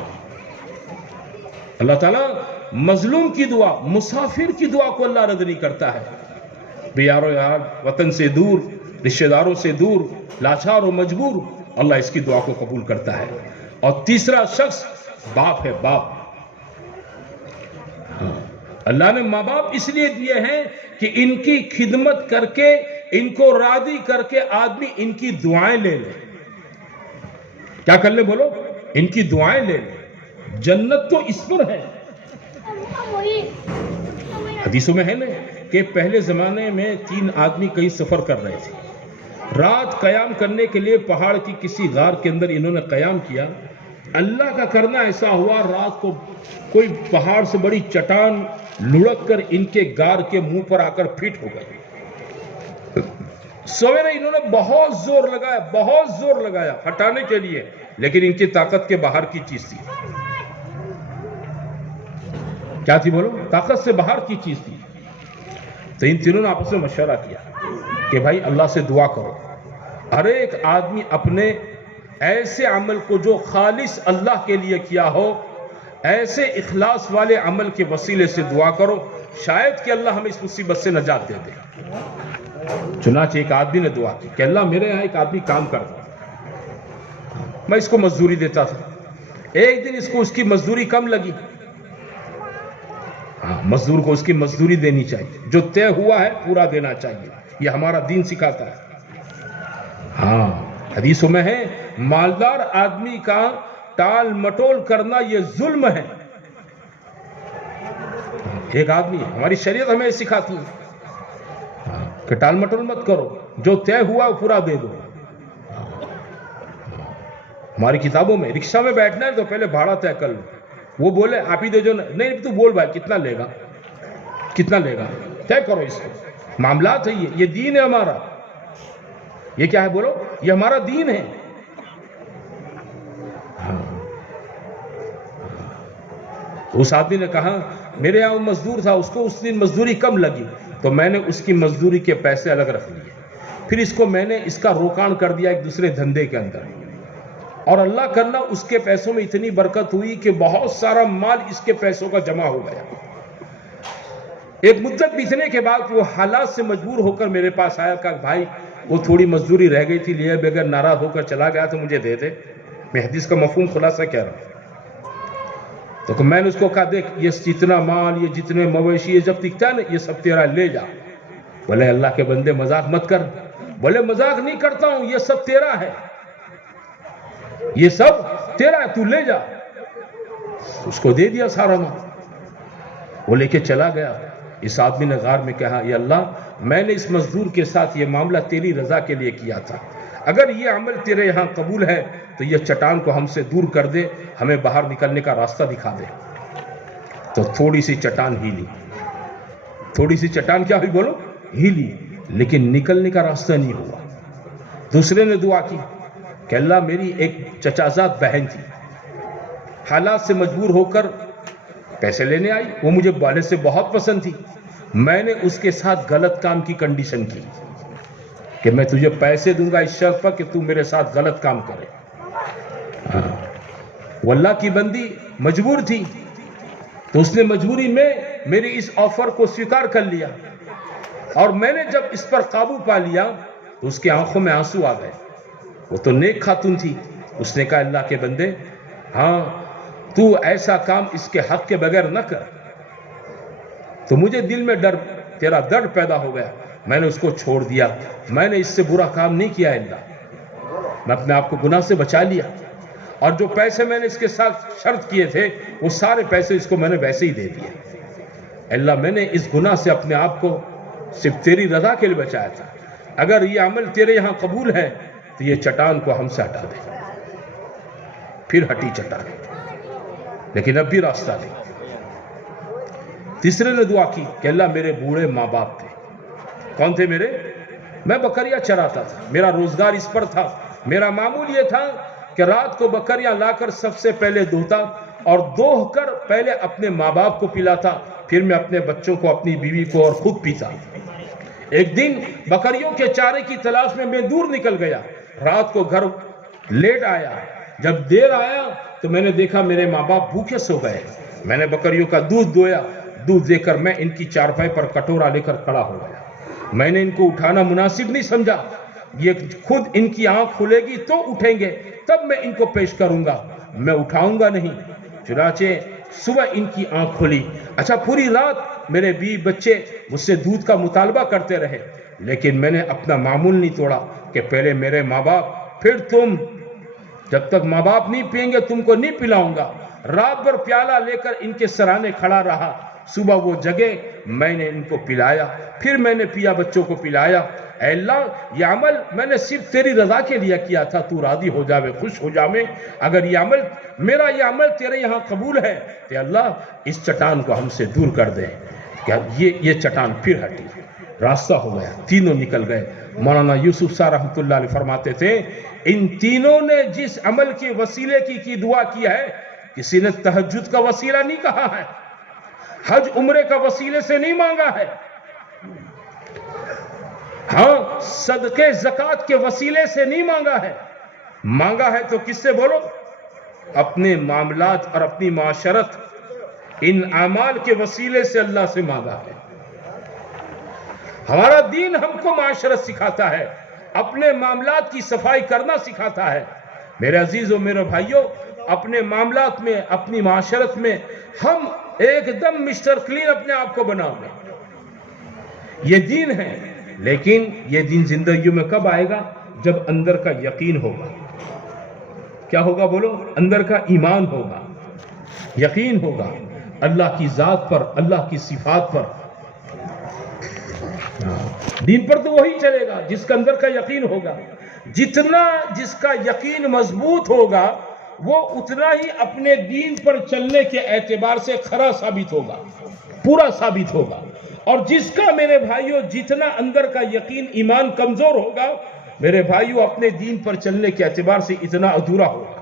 اللہ تعالیٰ مظلوم کی دعا، مسافر کی دعا کو اللہ رد نہیں کرتا ہے. بے یار و یار، وطن سے دور، رشتہ داروں سے دور، لاچار و مجبور، اللہ اس کی دعا کو قبول کرتا ہے. اور تیسرا شخص باپ ہے. باپ، اللہ نے ماں باپ اس لیے دیے ہیں کہ ان کی خدمت کر کے، ان کو راضی کر کے آدمی ان کی دعائیں لے لے. کیا کر لے؟ بولو ان کی دعائیں لے لے. جنت تو اس پر ہے. حدیثوں میں ہے نا کہ پہلے زمانے میں 3 آدمی کہیں سفر کر رہے تھے. رات قیام کرنے کے لیے پہاڑ کی کسی غار کے اندر انہوں نے قیام کیا. اللہ کا کرنا ایسا ہوا رات کو کوئی پہاڑ سے بڑی چٹان لڑک کر ان کے غار کے منہ پر آ کر فٹ ہو گئی. سویرے انہوں نے بہت زور لگایا ہٹانے کے لیے، لیکن ان کی طاقت کے باہر کی چیز تھی. کیا تھی؟ بولو طاقت سے باہر کی چیز تھی. تو ان تینوں نے آپس میں مشورہ کیا کہ بھائی اللہ سے دعا کرو، ہر ایک آدمی اپنے ایسے عمل کو جو خالص اللہ کے لیے کیا ہو، ایسے اخلاص والے عمل کے وسیلے سے دعا کرو، شاید کہ اللہ ہمیں اس مصیبت سے نجات دے دے. چنانچہ ایک آدمی نے دعا کی کہ اللہ میرے یہاں ایک آدمی کام کرتا تھا، میں اس کو مزدوری دیتا تھا. ایک دن اس کو اس کی مزدوری کم لگی. ہاں، مزدور کو اس کی مزدوری دینی چاہیے، جو طے ہوا ہے پورا دینا چاہیے. یہ ہمارا دین سکھاتا ہے. ہاں، حدیثوں میں ہے مالدار آدمی کا ٹال مٹول کرنا یہ ظلم ہے. ایک آدمی، ہماری شریعت ہمیں سکھاتی ہے کہ ٹال مٹول مت کرو، جو طے ہوا وہ پورا دے دو. ہماری کتابوں میں رکشہ میں بیٹھنا ہے تو پہلے بھاڑا طے کر لو. وہ بولے آپ ہی دے جو، نہیں تو بول بھائی کتنا لے گا، کتنا لے گا، طے کرو اس کو. معاملات ہے یہ دین ہے ہمارا. یہ کیا ہے بولو؟ یہ ہمارا دین ہے. اس آدمی نے کہا میرے یہاں وہ مزدور تھا، اس کو اس دن مزدوری کم لگی تو میں نے اس کی مزدوری کے پیسے الگ رکھ لیے. پھر اس کو میں نے اس کا روکان کر دیا ایک دوسرے دھندے کے اندر. اور اللہ کرنا اس کے پیسوں میں اتنی برکت ہوئی کہ بہت سارا مال اس کے پیسوں کا جمع ہو گیا. ایک مدت بیتنے کے بعد وہ حالات سے مجبور ہو کر میرے پاس آیا، کہا بھائی وہ تھوڑی مزدوری رہ گئی تھی، لیے بغیر ناراض ہو کر چلا گیا تو مجھے دے دے. میں حدیث کا مفہوم خلاصہ کہہ رہا ہوں. تو میں نے اس کو کہا دیکھ یہ جتنا مال، یہ جتنے مویشی، یہ جب دکھتا ہے نا یہ سب تیرا، لے جا. بولے اللہ کے بندے مذاق مت کر. بولے مذاق نہیں کرتا ہوں، یہ سب تیرا ہے، یہ سب تیرا ہے، تو لے جا. اس کو دے دیا سارا مال، وہ لے کے چلا گیا. اس آدمی نے غار میں کہا یا اللہ میں نے اس مزدور کے ساتھ یہ معاملہ تیری رضا کے لیے کیا تھا، اگر یہ عمل تیرے یہاں قبول ہے تو یہ چٹان کو ہم سے دور کر دے، ہمیں باہر نکلنے کا راستہ دکھا دے. تو تھوڑی سی چٹان ہیلی، تھوڑی سی چٹان کیا ہوئی بولو؟ ہیلی، لیکن نکلنے کا راستہ نہیں ہوا. دوسرے نے دعا کی کہ اللہ میری ایک چچازاد بہن تھی، حالات سے مجبور ہو کر پیسے لینے آئی، وہ مجھے والد سے بہت پسند تھی، میں نے اس کے ساتھ غلط کام کی کنڈیشن کی کہ میں تجھے پیسے دوں گا اس شرط پر کہ تو میرے ساتھ غلط کام کرے. وہ اللہ کی بندی مجبور تھی تو اس نے مجبوری میں میری اس آفر کو سویکار کر لیا. اور میں نے جب اس پر قابو پا لیا تو اس کی آنکھوں میں آنسو آ گئے. وہ تو نیک خاتون تھی. اس نے کہا اللہ کے بندے ہاں تو ایسا کام اس کے حق کے بغیر نہ کر. تو مجھے دل میں تیرا درد پیدا ہو گیا، میں نے اس کو چھوڑ دیا. میں نے اس سے برا کام نہیں کیا اللہ، میں اپنے آپ کو گناہ سے بچا لیا. اور جو پیسے میں نے اس کے ساتھ شرط کیے تھے وہ سارے پیسے اس کو میں نے ویسے ہی دے دیے. اللہ میں نے اس گناہ سے اپنے آپ کو صرف تیری رضا کے لیے بچایا تھا، اگر یہ عمل تیرے یہاں قبول ہے تو یہ چٹان کو ہم سے ہٹا دے. پھر ہٹی چٹان، لیکن اب بھی راستہ نہیں. تیسرے نے دعا کی کہ اللہ میرے بوڑھے ماں باپ تھے. کون تھے میرے؟ میں بکریاں چراتا تھا، میرا روزگار اس پر تھا. میرا معمول یہ تھا کہ رات کو بکریاں لا کر سب سے پہلے دھوتا اور دوہ کر پہلے اپنے ماں باپ کو پلاتا، پھر میں اپنے بچوں کو، اپنی بیوی کو اور خود پیتا. ایک دن بکریوں کے چارے کی تلاش میں دور نکل گیا. رات کو گھر لیٹ آیا. جب دیر آیا تو میں نے دیکھا میرے ماں باپ بھوکے سو گئے. میں نے بکریوں کا دودھ دویا. دودھ دے کر میں ان کی چارپائی پر کٹورا لے کر کھڑا ہو گیا. میں نے ان کو اٹھانا مناسب نہیں سمجھا. یہ خود ان کی آنکھ کھلے گی تو اٹھیں گے، تب میں ان کو پیش کروں گا، میں اٹھاؤں گا نہیں. چنانچہ صبح ان کی آنکھ کھلی. اچھا پوری رات میرے بیوی بچے مجھ سے دودھ کا مطالبہ کرتے رہے، لیکن میں نے اپنا معمول نہیں توڑا کہ پہلے میرے ماں باپ پھر تم. جب تک ماں باپ نہیں پئیں گے تم کو نہیں پلاؤں گا. رات بھر پیالہ لے کر ان کے سرانے کھڑا رہا. صبح وہ جگے، میں نے ان کو پلایا، پھر میں نے پیا، بچوں کو پلایا. اے اللہ یہ عمل میں نے صرف تیری رضا کے لیے کیا تھا، تو راضی ہو جاوے، خوش ہو جاوے. اگر یہ عمل میرا یہ عمل تیرے یہاں قبول ہے تو اللہ اس چٹان کو ہم سے دور کر دے. کہ یہ چٹان پھر ہٹی، راستہ ہو گیا، تینوں نکل گئے. مولانا یوسف صاحب رحمۃ اللہ علیہ فرماتے تھے ان تینوں نے جس عمل کے وسیلے کی دعا کی ہے، کسی نے تہجد کا وسیلہ نہیں کہا ہے، حج عمرے کا وسیلے سے نہیں مانگا ہے، ہاں صدقے زکوٰۃ کے وسیلے سے نہیں مانگا ہے. مانگا ہے تو کس سے بولو؟ اپنے معاملات اور اپنی معاشرت، ان اعمال کے وسیلے سے اللہ سے مانگا ہے. ہمارا دین ہم کو معاشرت سکھاتا ہے، اپنے معاملات کی صفائی کرنا سکھاتا ہے. میرے عزیزوں، میرے بھائیوں، اپنے معاملات میں، اپنی معاشرت میں ہم ایک دم مسٹر کلین اپنے آپ کو بناؤ گے. یہ دین ہے، لیکن یہ دین زندگیوں میں کب آئے گا؟ جب اندر کا یقین ہوگا. کیا ہوگا بولو؟ اندر کا ایمان ہوگا، یقین ہوگا اللہ کی ذات پر، اللہ کی صفات پر. دین پر تو وہی چلے گا جس کا اندر کا یقین ہوگا. جتنا جس کا یقین مضبوط ہوگا وہ اتنا ہی اپنے دین پر چلنے کے اعتبار سے کھرا ثابت ہوگا، پورا ثابت ہوگا. اور جس کا میرے بھائیوں جتنا اندر کا یقین ایمان کمزور ہوگا میرے بھائیوں اپنے دین پر چلنے کے اعتبار سے اتنا ادھورا ہوگا.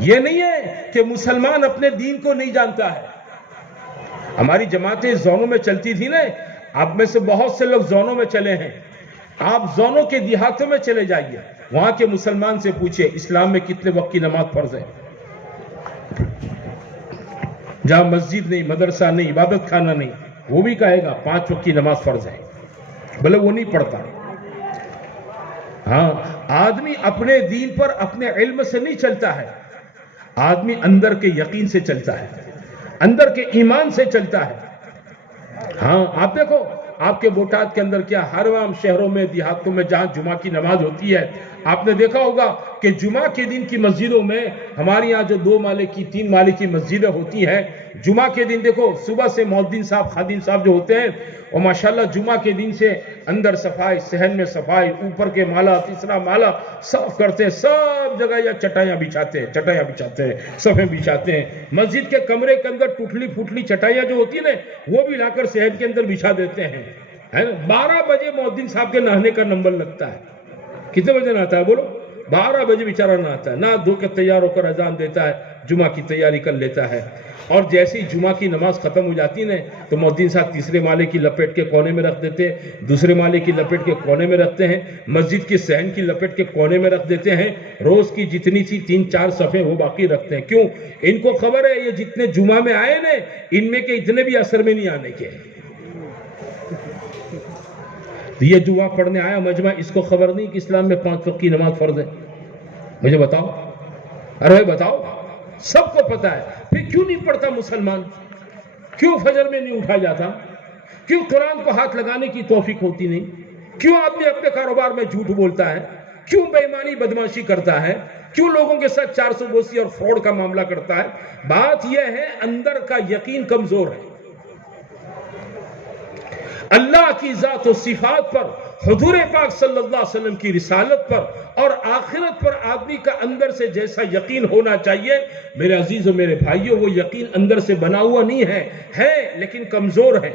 یہ نہیں ہے کہ مسلمان اپنے دین کو نہیں جانتا ہے. ہماری جماعتیں زونوں میں چلتی تھی نا، آپ میں سے بہت سے لوگ زونوں میں چلے ہیں. آپ زونوں کے دیہاتوں میں چلے جائیے، وہاں کے مسلمان سے پوچھئے اسلام میں کتنے وقت کی نماز فرض ہے. جہاں مسجد نہیں، مدرسہ نہیں، عبادت خانہ نہیں، وہ بھی کہے گا 5 وقت کی نماز فرض ہے، بھلے وہ نہیں پڑھتا. ہاں، آدمی اپنے دین پر اپنے علم سے نہیں چلتا ہے، آدمی اندر کے یقین سے چلتا ہے، اندر کے ایمان سے چلتا ہے. ہاں، آپ دیکھو آپ کے بوٹات کے اندر کیا ہر عام شہروں میں، دیہاتوں میں جہاں جمعہ کی نماز ہوتی ہے، آپ نے دیکھا ہوگا کہ جمعہ کے دن کی مسجدوں میں، ہمارے یہاں جو 2 مالے کی 3 مالے کی مسجدیں ہوتی ہیں، جمعہ کے دن دیکھو صبح سے مؤذن صاحب، خادم صاحب جو ہوتے ہیں اور ماشاءاللہ جمعہ کے دن سے اندر صفائی، صحن میں صفائی، اوپر کے مالا، تیسرا مالا صاف کرتے ہیں. سب جگہ یا چٹائیاں بچھاتے ہیں، صفیں بچھاتے ہیں. مسجد کے کمرے کے اندر ٹوٹلی پھوٹلی چٹائیاں جو ہوتی ہیں نا، وہ بھی لا کر صحن کے اندر بچھا دیتے ہیں. 12 بجے مؤذن صاحب کے نہانے کا نمبر لگتا ہے. کتنے بجے نہاتا ہے بولو؟ 12 بجے بیچارہ نہاتا ہے، نہا دھو کے تیار ہو کر اذان دیتا ہے، جمعہ کی تیاری کر لیتا ہے. اور جیسے ہی جمعہ کی نماز ختم ہو جاتی ہے تو مؤذن صاحب تیسرے مالے کی لپیٹ کے کونے میں رکھ دیتے ہیں، دوسرے مالے کی لپیٹ کے کونے میں رکھتے ہیں، مسجد کی صحن کی لپیٹ کے کونے میں رکھ دیتے ہیں. روز کی جتنی سی 3-4 صفیں وہ باقی رکھتے ہیں. کیوں؟ ان کو خبر ہے یہ جتنے جمعہ میں آئے نا، ان میں کے اتنے بھی اثر میں نہیں آنے کے. یہ جمعہ پڑھنے آیا مجمع، اس کو خبر نہیں کہ اسلام میں 5 وقت کی نماز فرض ہے. مجھے بتاؤ، ارے بتاؤ، سب کو پتا ہے. پھر کیوں نہیں پڑھتا مسلمان؟ کیوں فجر میں نہیں اٹھا جاتا؟ کیوں قرآن کو ہاتھ لگانے کی توفیق ہوتی نہیں؟ کیوں آدمی اپنے کاروبار میں جھوٹ بولتا ہے؟ کیوں بے ایمانی بدماشی کرتا ہے؟ کیوں لوگوں کے ساتھ 400 بوسی اور فراڈ کا معاملہ کرتا ہے؟ بات یہ ہے اندر کا یقین کمزور ہے. اللہ کی ذات و صفات پر، حضور پاک صلی اللہ علیہ وسلم کی رسالت پر اور آخرت پر آدمی کا اندر سے جیسا یقین ہونا چاہیے میرے عزیز و میرے بھائیوں، وہ یقین اندر سے بنا ہوا نہیں ہے لیکن کمزور ہے.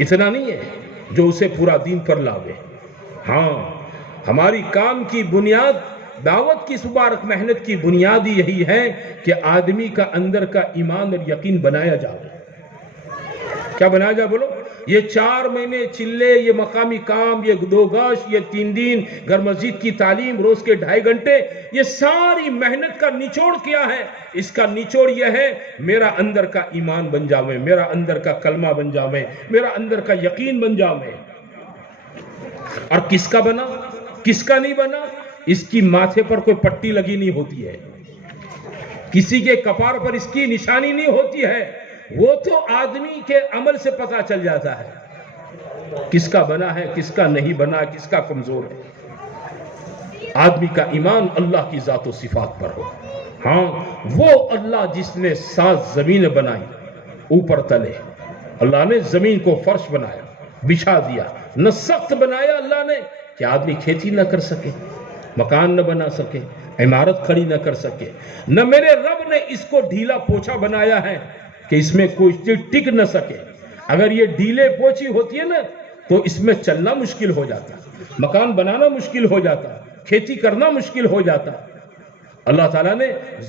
اتنا نہیں ہے جو اسے پورا دین پر لاوے. ہاں، ہماری کام کی بنیاد، دعوت کی مبارک محنت کی بنیاد یہی ہے کہ آدمی کا اندر کا ایمان اور یقین بنایا جائے. کیا بنایا جائے بولو؟ یہ 4 مہینے چلے، یہ مقامی کام، یہ 2 گاش، یہ 3 دن گھر مسجد کی تعلیم، روز کے 2.5 گھنٹے، یہ ساری محنت کا نچوڑ کیا ہے؟ اس کا نچوڑ یہ ہے میرا اندر کا ایمان بن جاوے، میرا اندر کا کلمہ بن جاوے، میرا اندر کا یقین بن جاوے. اور کس کا بنا، کس کا نہیں بنا؟ اس کی ماتھے پر کوئی پٹی لگی نہیں ہوتی ہے، کسی کے کپار پر اس کی نشانی نہیں ہوتی ہے. وہ تو آدمی کے عمل سے پتہ چل جاتا ہے کس کا بنا ہے، کس کا نہیں بنا، کس کا کمزور ہے. آدمی کا ایمان اللہ کی ذات و صفات پر ہو. ہاں، وہ اللہ جس نے 7 زمینیں بنائی اوپر تلے، اللہ نے زمین کو فرش بنایا، بچھا دیا، نہ سخت بنایا اللہ نے کہ آدمی کھیتی نہ کر سکے، مکان نہ بنا سکے، عمارت کھڑی نہ کر سکے، نہ میرے رب نے اس کو ڈھیلا پوچھا بنایا ہے کہ اس میں کوئی چیز ٹک نہ سکے. اگر یہ ڈھیلے پوچھی ہوتی ہے نا تو اس میں چلنا مشکل ہو جاتا، مکان بنانا مشکل ہو جاتا، کھیتی کرنا مشکل ہو جاتا. اللہ تعالیٰ نے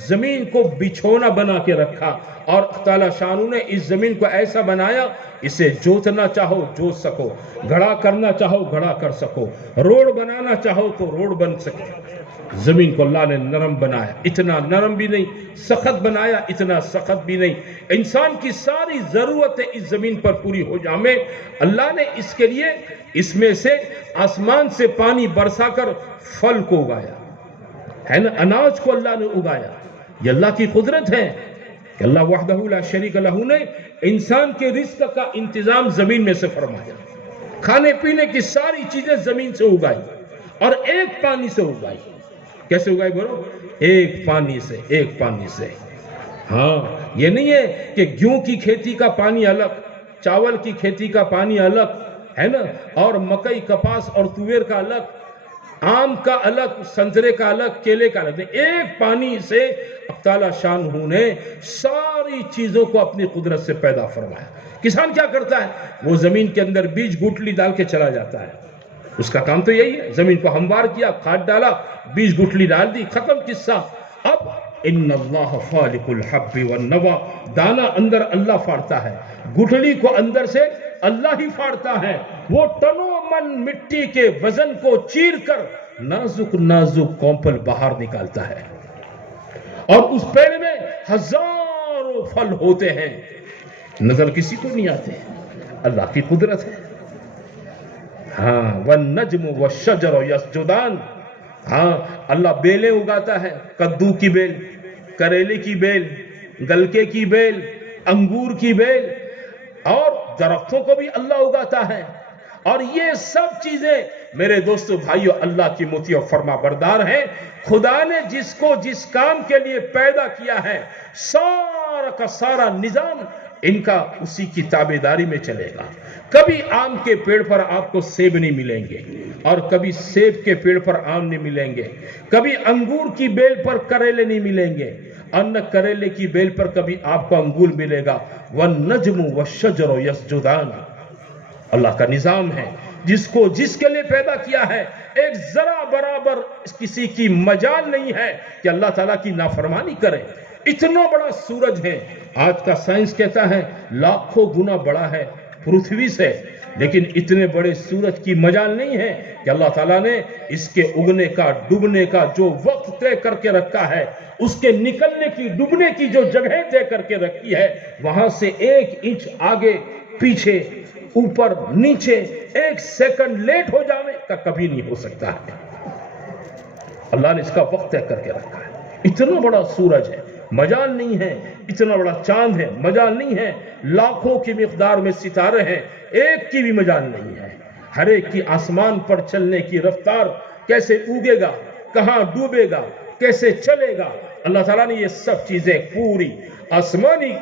زمین کو بچھونا بنا کے رکھا اور تعالیٰ شانو نے اس زمین کو ایسا بنایا اسے جوتنا چاہو جوت سکو، گھڑا کرنا چاہو گھڑا کر سکو، روڈ بنانا چاہو تو روڈ بن سکے. زمین کو اللہ نے نرم بنایا، اتنا نرم بھی نہیں، سخت بنایا، اتنا سخت بھی نہیں. انسان کی ساری ضرورتیں اس زمین پر پوری ہو جائیں. اللہ نے اس کے لیے اس میں سے آسمان سے پانی برسا کر پھل کو اگایا ہے نا اناج کو اللہ نے اگایا، یہ اللہ کی قدرت ہے کہ اللہ وحدہ لا شریک لہ نے انسان کے رزق کا انتظام زمین میں سے فرمایا، کھانے پینے کی ساری چیزیں زمین سے اگائی اور ایک پانی سے اگائی۔ کیسے اگائی بولو؟ ایک پانی سے، ایک پانی سے۔ ہاں یہ نہیں ہے کہ گیہوں کی کھیتی کا پانی الگ، چاول کی کھیتی کا پانی الگ، ہے نا، اور مکئی کپاس اور تویر کا الگ، آم کا الگ، سنترے کا الگ، کیلے کا الگ۔ ایک پانی سے تعالی شان نے ساری چیزوں کو اپنی قدرت سے پیدا فرمایا۔ کسان کیا کرتا ہے؟ وہ زمین کے اندر بیج گٹلی ڈال کے چلا جاتا ہے، اس کا کام تو یہی ہے، زمین کو ہموار کیا، کھاد ڈالا، بیج گٹلی ڈال دی، ختم قصہ۔ اب ان اللہ فالق الحب والنوى، دانا اندر اللہ پھاڑتا ہے، گٹھلی کو اندر سے اللہ ہی پھاڑتا ہے، وہ تنو من مٹی کے وزن کو چیر کر نازک نازک کونپل باہر نکالتا ہے، اور اس پیڑ میں ہزاروں پھل ہوتے ہیں، نظر کسی کو نہیں آتے، اللہ کی قدرت ہے۔ ہاں والنجم والشجر یسجدان، ہاں اللہ بیلیں اگاتا ہے، کدو کی بیل، کریلے کی بیل، گلکے کی بیل، انگور کی بیل، اور درختوں کو بھی اللہ اگاتا ہے۔ اور یہ سب چیزیں میرے دوستو بھائیو اللہ کی مطیع و فرما بردار ہیں۔ خدا نے جس کو جس کام کے لیے پیدا کیا ہے، سارا کا سارا نظام ان کا اسی کی تابعداری میں چلے گا۔ کبھی آم کے پیڑ پر آپ کو سیب نہیں ملیں گے، اور کبھی سیب کے پیڑ پر آم نہیں ملیں گے، کبھی انگور کی بیل پر کریلے نہیں ملیں گے، اور نہ کریلے کی بیل پر کبھی آپ کو انگور ملے گا۔ وَالنَّجْمُ وَالشَّجَرُ يَسْجُدَانِ، اللہ کا نظام ہے، جس کو جس کے لیے پیدا کیا ہے، ایک ذرا برابر کسی کی مجال نہیں ہے کہ اللہ تعالیٰ کی نافرمانی کرے۔ اتنا بڑا سورج ہے، آج کا سائنس کہتا ہے لاکھوں گنا بڑا ہے پرتھوی سے، لیکن اتنے بڑے سورج کی مجال نہیں ہے کہ اللہ تعالیٰ نے اس کے اگنے کا ڈوبنے کا جو وقت طے کر کے رکھا ہے، اس کے نکلنے کی ڈوبنے کی جو جگہ طے کر کے رکھی ہے، وہاں سے 1 انچ آگے پیچھے اوپر نیچے 1 سیکنڈ لیٹ ہو جانے کا کبھی نہیں ہو سکتا ہے۔ اللہ نے اس کا وقت طے کر کے رکھا ہے۔ اتنا بڑا سورج ہے، مجال نہیں ہے، اتنا بڑا چاند ہے، مجال نہیں ہے، لاکھوں کی مقدار میں ستارے ہیں، ایک کی بھی مجال نہیں ہے۔ ہر ایک کی آسمان پر چلنے کی رفتار، کیسے اگے گا، کہاں ڈوبے گا، کیسے چلے گا، اللہ تعالیٰ نے یہ سب چیزیں پوری آسمانی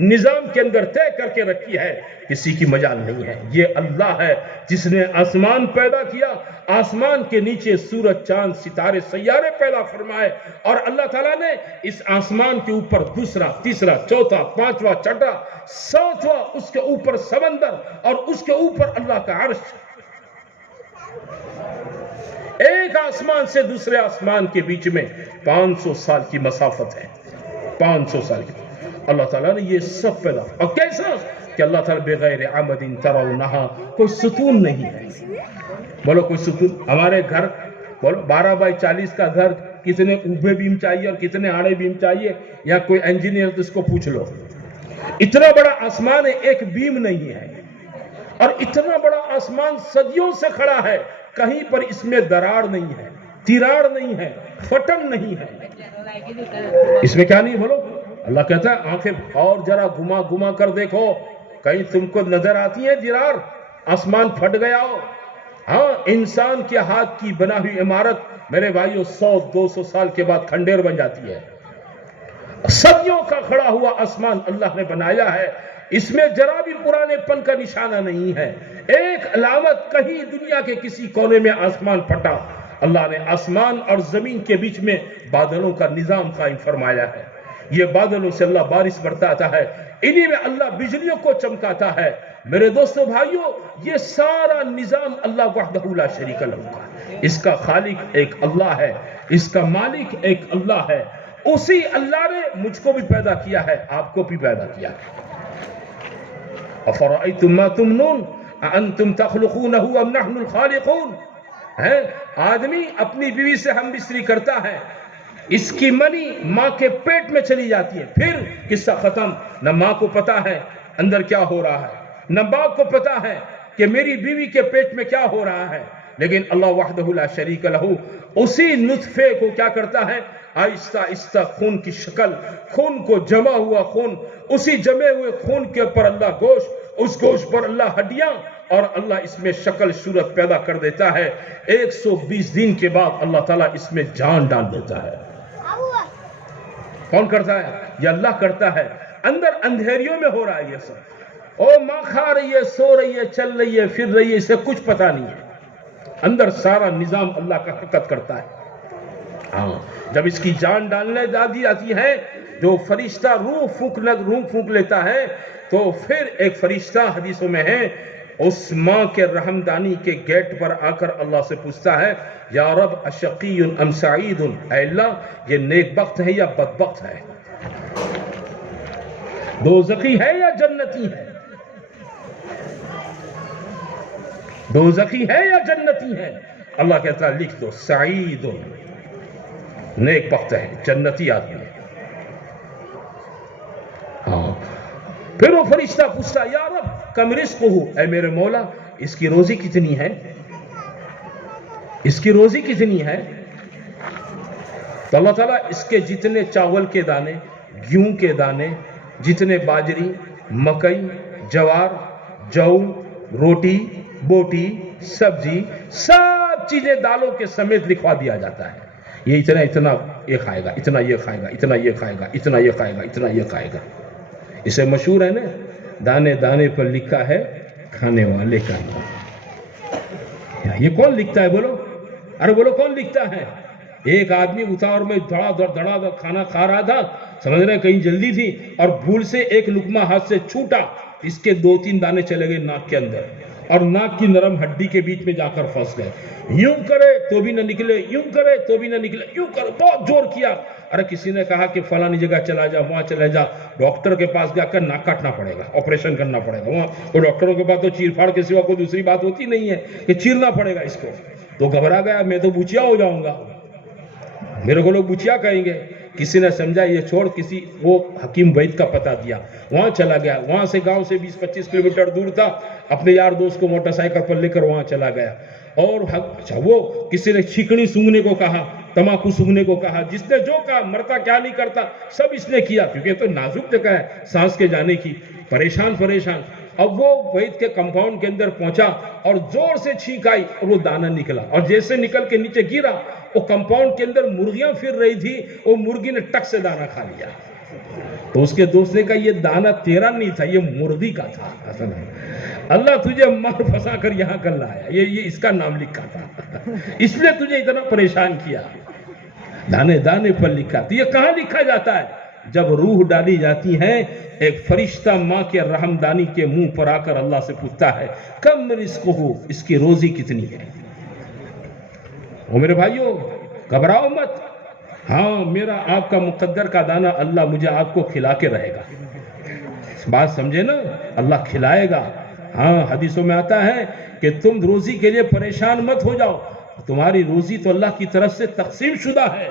نظام کے اندر طے کر کے رکھی ہے، کسی کی مجال نہیں ہے۔ یہ اللہ ہے جس نے آسمان پیدا کیا، آسمان کے نیچے سورج، چاند، ستارے، سیارے پیدا فرمائے، اور اللہ تعالیٰ نے اس آسمان کے اوپر دوسرا، تیسرا، چوتھا، پانچواں، چھٹا، ساتواں، اس کے اوپر سمندر، اور اس کے اوپر اللہ کا عرش۔ ایک آسمان سے دوسرے آسمان کے بیچ میں 500 سال کی مسافت ہے، 500 سال کی۔ اللہ تعالیٰ نے یہ سب پیدا، اور کیسا کہ اللہ تعالیٰ بغیر عمد ترونہا، کوئی ستون نہیں ہے۔ بولو کوئی ستون؟ ہمارے گھر بولو 12x40 کا گھر، کتنے اوبے بیم چاہیے اور کتنے آڑے بیم چاہیے، یا کوئی انجینئر تو اس کو پوچھ لو۔ اتنا بڑا آسمان ہے، ایک بیم نہیں ہے، اور اتنا بڑا آسمان صدیوں سے کھڑا ہے، کہیں پر اس میں دراڑ نہیں ہے، تیراڑ نہیں ہے، پھٹن نہیں ہے۔ اس میں کیا نہیں بولو؟ اللہ کہتا ہے آنکھیں اور ذرا گھما گھما کر دیکھو، کہیں تم کو نظر آتی ہے دیرار، آسمان پھٹ گیا ہو؟ ہاں، انسان کے ہاتھ کی بنا ہوئی عمارت میرے بھائیو 100-200 سال کے بعد کھنڈیر بن جاتی ہے۔ صدیوں کا کھڑا ہوا آسمان اللہ نے بنایا ہے، اس میں ذرا بھی پرانے پن کا نشانہ نہیں ہے، ایک علامت کہیں دنیا کے کسی کونے میں آسمان پھٹا۔ اللہ نے آسمان اور زمین کے بیچ میں بادلوں کا نظام قائم فرمایا ہے، یہ بادلوں سے اللہ بارش برساتا ہے، انہی میں اللہ بجلیوں کو چمکاتا ہے۔ میرے دوستو بھائیو، یہ سارا نظام اللہ وحدہ لا شریک لہ کا، اس کا خالق ایک اللہ ہے، اس کا مالک ایک اللہ ہے۔ اسی اللہ نے مجھ کو بھی پیدا کیا ہے، آپ کو بھی پیدا کیا ہے۔ افرأیتم ما تمنون اانتم تخلقونہ ام نحن الخالقون، ہے آدمی اپنی بیوی سے ہم بستری کرتا ہے، اس کی منی ماں کے پیٹ میں چلی جاتی ہے، پھر قصہ ختم۔ نہ ماں کو پتا ہے اندر کیا ہو رہا ہے، نہ باپ کو پتا ہے کہ میری بیوی کے پیٹ میں کیا ہو رہا ہے، لیکن اللہ وحدہ لا شریک لہ اسی نطفے کو کیا کرتا ہے، آہستہ آہستہ خون کی شکل، خون کو جمع ہوا خون، اسی جمے ہوئے خون کے اوپر اللہ گوشت، اس گوشت پر اللہ ہڈیاں، اور اللہ اس میں شکل صورت پیدا کر دیتا ہے۔ 120 دن کے بعد اللہ تعالیٰ اس میں جان ڈال دیتا ہے۔ کون کرتا ہے؟ یہ اللہ کرتا ہے۔ اندر اندھیریوں میں ہو رہا ہے یہ سب، او ماں کھا رہی ہے، سو رہی ہے، چل رہی ہے، پھر رہی ہے، اسے کچھ پتا نہیں ہے، اندر سارا نظام اللہ کا حرکت کرتا ہے۔ ہاں جب اس کی جان ڈالنے دی جاتی ہے، جو فرشتہ روح پھونک لیتا ہے، تو پھر ایک فرشتہ حدیثوں میں ہے اس ماں کے رحمدانی کے گیٹ پر آ کر اللہ سے پوچھتا ہے، یا رب اشقی ام سعید، اے اللہ یہ نیک بخت ہے یا بدبخت ہے، دوزخی ہے یا جنتی ہے، دوزخی ہے یا جنتی ہے؟ اللہ کہتا ہے لکھ دو سعید، نیک بخت ہے، جنتی آدمی ہے۔ ہاں پھر وہ فرشتہ پوچھتا ہے، یا رب کم رزق ہو، اے میرے مولا اس کی روزی کتنی ہے، اس کی روزی کتنی ہے؟ تو اللہ تعالیٰ اس کے جتنے چاول کے دانے، گیہوں کے دانے، جتنے باجری، مکئی، جوار، جو، روٹی، بوٹی، سبزی، سب چیزیں دالوں کے سمیت لکھوا دیا جاتا ہے۔ یہ اتنا یہ کھائے گا، اتنا یہ کھائے گا، اتنا یہ کھائے گا، اتنا یہ کھائے گا، اتنا یہ کھائے گا۔ اسے مشہور ہے نا، دانے دانے پر لکھا ہے کھانے والے کا نام۔ یہ کون لکھتا ہے بولو؟ ارے بولو کون لکھتا ہے؟ ایک آدمی اتار میں دھڑا دھڑ کھانا کھا رہا تھا، سمجھ رہے کہیں جلدی تھی، اور بھول سے ایک لقمہ ہاتھ سے چھوٹا، اس کے 2-3 دانے چلے گئے ناک کے اندر، اور ناک کی نرم ہڈی کے بیچ میں جا کر پھنس گئے۔ یوں کرے تو بھی نہ نکلے، یوں کرے تو بھی نہ نکلے، یوں کرے، بہت زور کیا۔ ارے کسی نے کہا کہ فلانی جگہ چلا جا، وہاں چلے جا، ڈاکٹر کے پاس جا کر ناک کاٹنا پڑے گا، آپریشن کرنا پڑے گا۔ وہاں تو ڈاکٹروں کے پاس تو چیر پھاڑ کے سوا کوئی دوسری بات ہوتی نہیں ہے کہ چیرنا پڑے گا اس کو۔ تو گھبرا گیا، میں تو بوچیا ہو جاؤں گا، میرے کو لوگ بوچیا کہیں گے۔ کسی نے سمجھا یہ چھوڑ، کسی وہ حکیم وید کا پتہ دیا، وہاں چلا گیا۔ وہاں سے گاؤں سے 20-25 کلومیٹر دور تھا، اپنے یار دوست کو موٹر سائیکل پر لے کر وہاں چلا گیا۔ اور وہ کسی نے چھکنی سونگنے کو کہا، تماکو سونگنے کو کہا، جس نے جو کہا، مرتا کیا نہیں کرتا سب اس نے کیا، کیونکہ یہ تو نازک جگہ ہے سانس کے جانے کی۔ پریشان۔ اب وہ وید کے کمپاؤنڈ کے اندر پہنچا اور زور سے چھینک آئی اور وہ دانہ نکلا، اور جیسے نکل کے نیچے گرا، وہ کمپاؤنڈ کے اندر مرغیاں پھر رہی تھی، وہ مرغی نے ٹک سے دانہ کھا لیا۔ تو اس کے دوست نے کہا یہ دانہ تیرا نہیں تھا، یہ مرغی کا تھا، اللہ تجھے مار پھنسا کر یہاں کر لایا، یہ اس کا نام لکھا تھا، اس لیے تجھے اتنا پریشان کیا۔ دانے دانے پر لکھا۔ تو یہ کہاں لکھا جاتا ہے؟ جب روح ڈالی جاتی ہے، ایک فرشتہ ماں کے رحمدانی کے منہ پر آ کر اللہ سے پوچھتا ہے کم رزق ہو، اس کی روزی کتنی ہے؟ وہ میرے بھائیوں گھبراؤ مت، ہاں میرا آپ کا مقدر کا دانہ اللہ مجھے آپ کو کھلا کے رہے گا، بات سمجھے نا، اللہ کھلائے گا۔ ہاں حدیثوں میں آتا ہے کہ تم روزی کے لیے پریشان مت ہو جاؤ، تمہاری روزی تو اللہ کی طرف سے تقسیم شدہ ہے،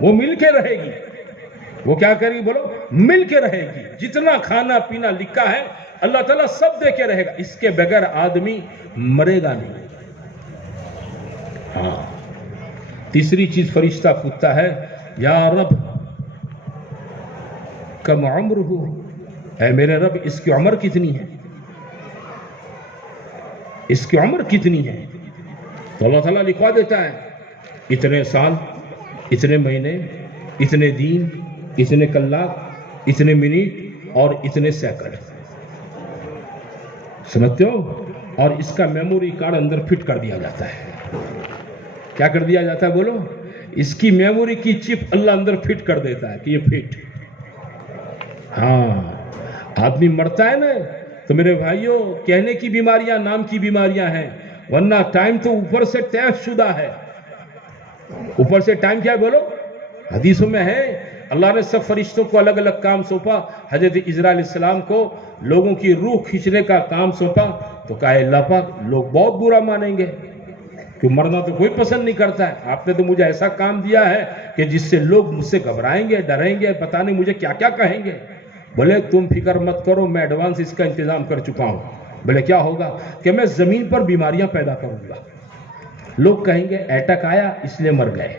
وہ مل کے رہے گی۔ وہ کیا کرے گی بولو؟ مل کے رہے گی۔ جتنا کھانا پینا لکھا ہے اللہ تعالیٰ سب دے کے رہے گا، اس کے بغیر آدمی مرے گا نہیں۔ ہاں تیسری چیز فرشتہ پوچھتا ہے، یا رب کم عمر ہو، اے میرے رب اس کی عمر کتنی ہے، اس کی عمر کتنی ہے؟ تو اللہ تعالیٰ لکھوا دیتا ہے اتنے سال، اتنے مہینے، اتنے دن، اتنے کلاک، اتنے منٹ اور اتنے سیکنڈ، سمجھتے ہو؟ اور اس کا میموری کارڈ اندر فٹ کر دیا جاتا ہے۔ کیا کر دیا جاتا ہے بولو؟ اس کی میموری کی چپ اللہ اندر فٹ کر دیتا ہے کہ یہ فٹ۔ ہاں آدمی مرتا ہے نا تو میرے بھائیوں کہنے کی بیماریاں نام کی بیماریاں ہیں، ورنہ ٹائم تو اوپر سے طے شدہ ہے۔ اوپر سے ٹائم کیا ہے بولو؟ حدیثوں میں ہے اللہ نے سب فرشتوں کو الگ الگ کام سونپا، حضرت عزرائیل علیہ السلام کو لوگوں کی روح کھینچنے کا کام سونپا، تو کہا اللہ پاک لوگ بہت برا مانیں گے کہ مرنا تو کوئی پسند نہیں کرتا ہے، آپ نے تو مجھے ایسا کام دیا ہے کہ جس سے لوگ مجھ سے گھبرائیں گے، ڈریں گے، پتہ نہیں مجھے کیا کیا کہیں گے۔ بولے تم فکر مت کرو، میں ایڈوانس اس کا انتظام کر چکا ہوں، بولے کیا ہوگا؟ کہ میں زمین پر بیماریاں پیدا کروں گا. لوگ کہیں گے اٹیک آیا اس لیے مر گئے,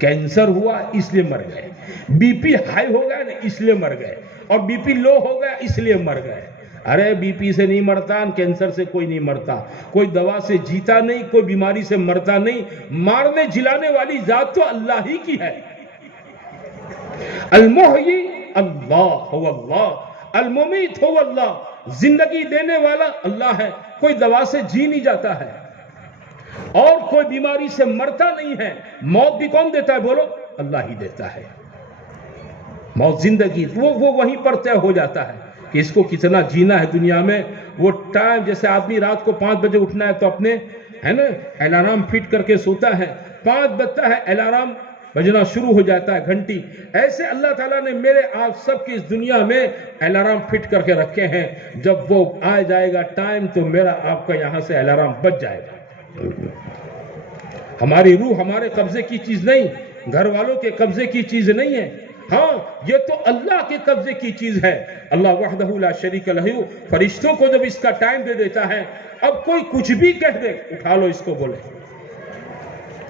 کینسر ہوا اس لیے مر گئے, بی پی ہائی ہو گیا نا اس لیے مر گئے, اور بی پی لو ہو گیا اس لیے مر گئے. ارے بی پی سے نہیں مرتا, کینسر سے کوئی نہیں مرتا, کوئی دوا سے جیتا نہیں, کوئی بیماری سے مرتا نہیں. مارنے جلانے والی ذات تو اللہ ہی کی ہے. المحیی اللہ هو اللہ, الممیت هو اللہ. زندگی دینے والا اللہ ہے. کوئی دوا سے جی نہیں جاتا ہے اور کوئی بیماری سے مرتا نہیں ہے. موت بھی کون دیتا ہے بولو؟ اللہ ہی دیتا ہے. موت زندگی وہ وہیں پر طے ہو جاتا ہے کہ اس کو کتنا جینا ہے دنیا میں. وہ ٹائم جیسے آدمی رات کو 5 بجے اٹھنا ہے تو اپنے ہے نا الارم فٹ کر کے سوتا ہے, 5 بجتا ہے الارم بجنا شروع ہو جاتا ہے گھنٹی. ایسے اللہ تعالیٰ نے میرے آپ سب کی اس دنیا میں الارم فٹ کر کے رکھے ہیں. جب وہ آ جائے گا ٹائم تو میرا آپ کا یہاں سے الارم بج جائے گا. ہماری روح ہمارے قبضے کی چیز نہیں, گھر والوں کے قبضے کی چیز نہیں ہے. ہاں یہ تو اللہ کے قبضے کی چیز ہے. اللہ وحدہ لا شریک لہ فرشتوں کو جب اس کا ٹائم دے دیتا ہے, اب کوئی کچھ بھی کہہ دے اٹھا لو اس کو بولے.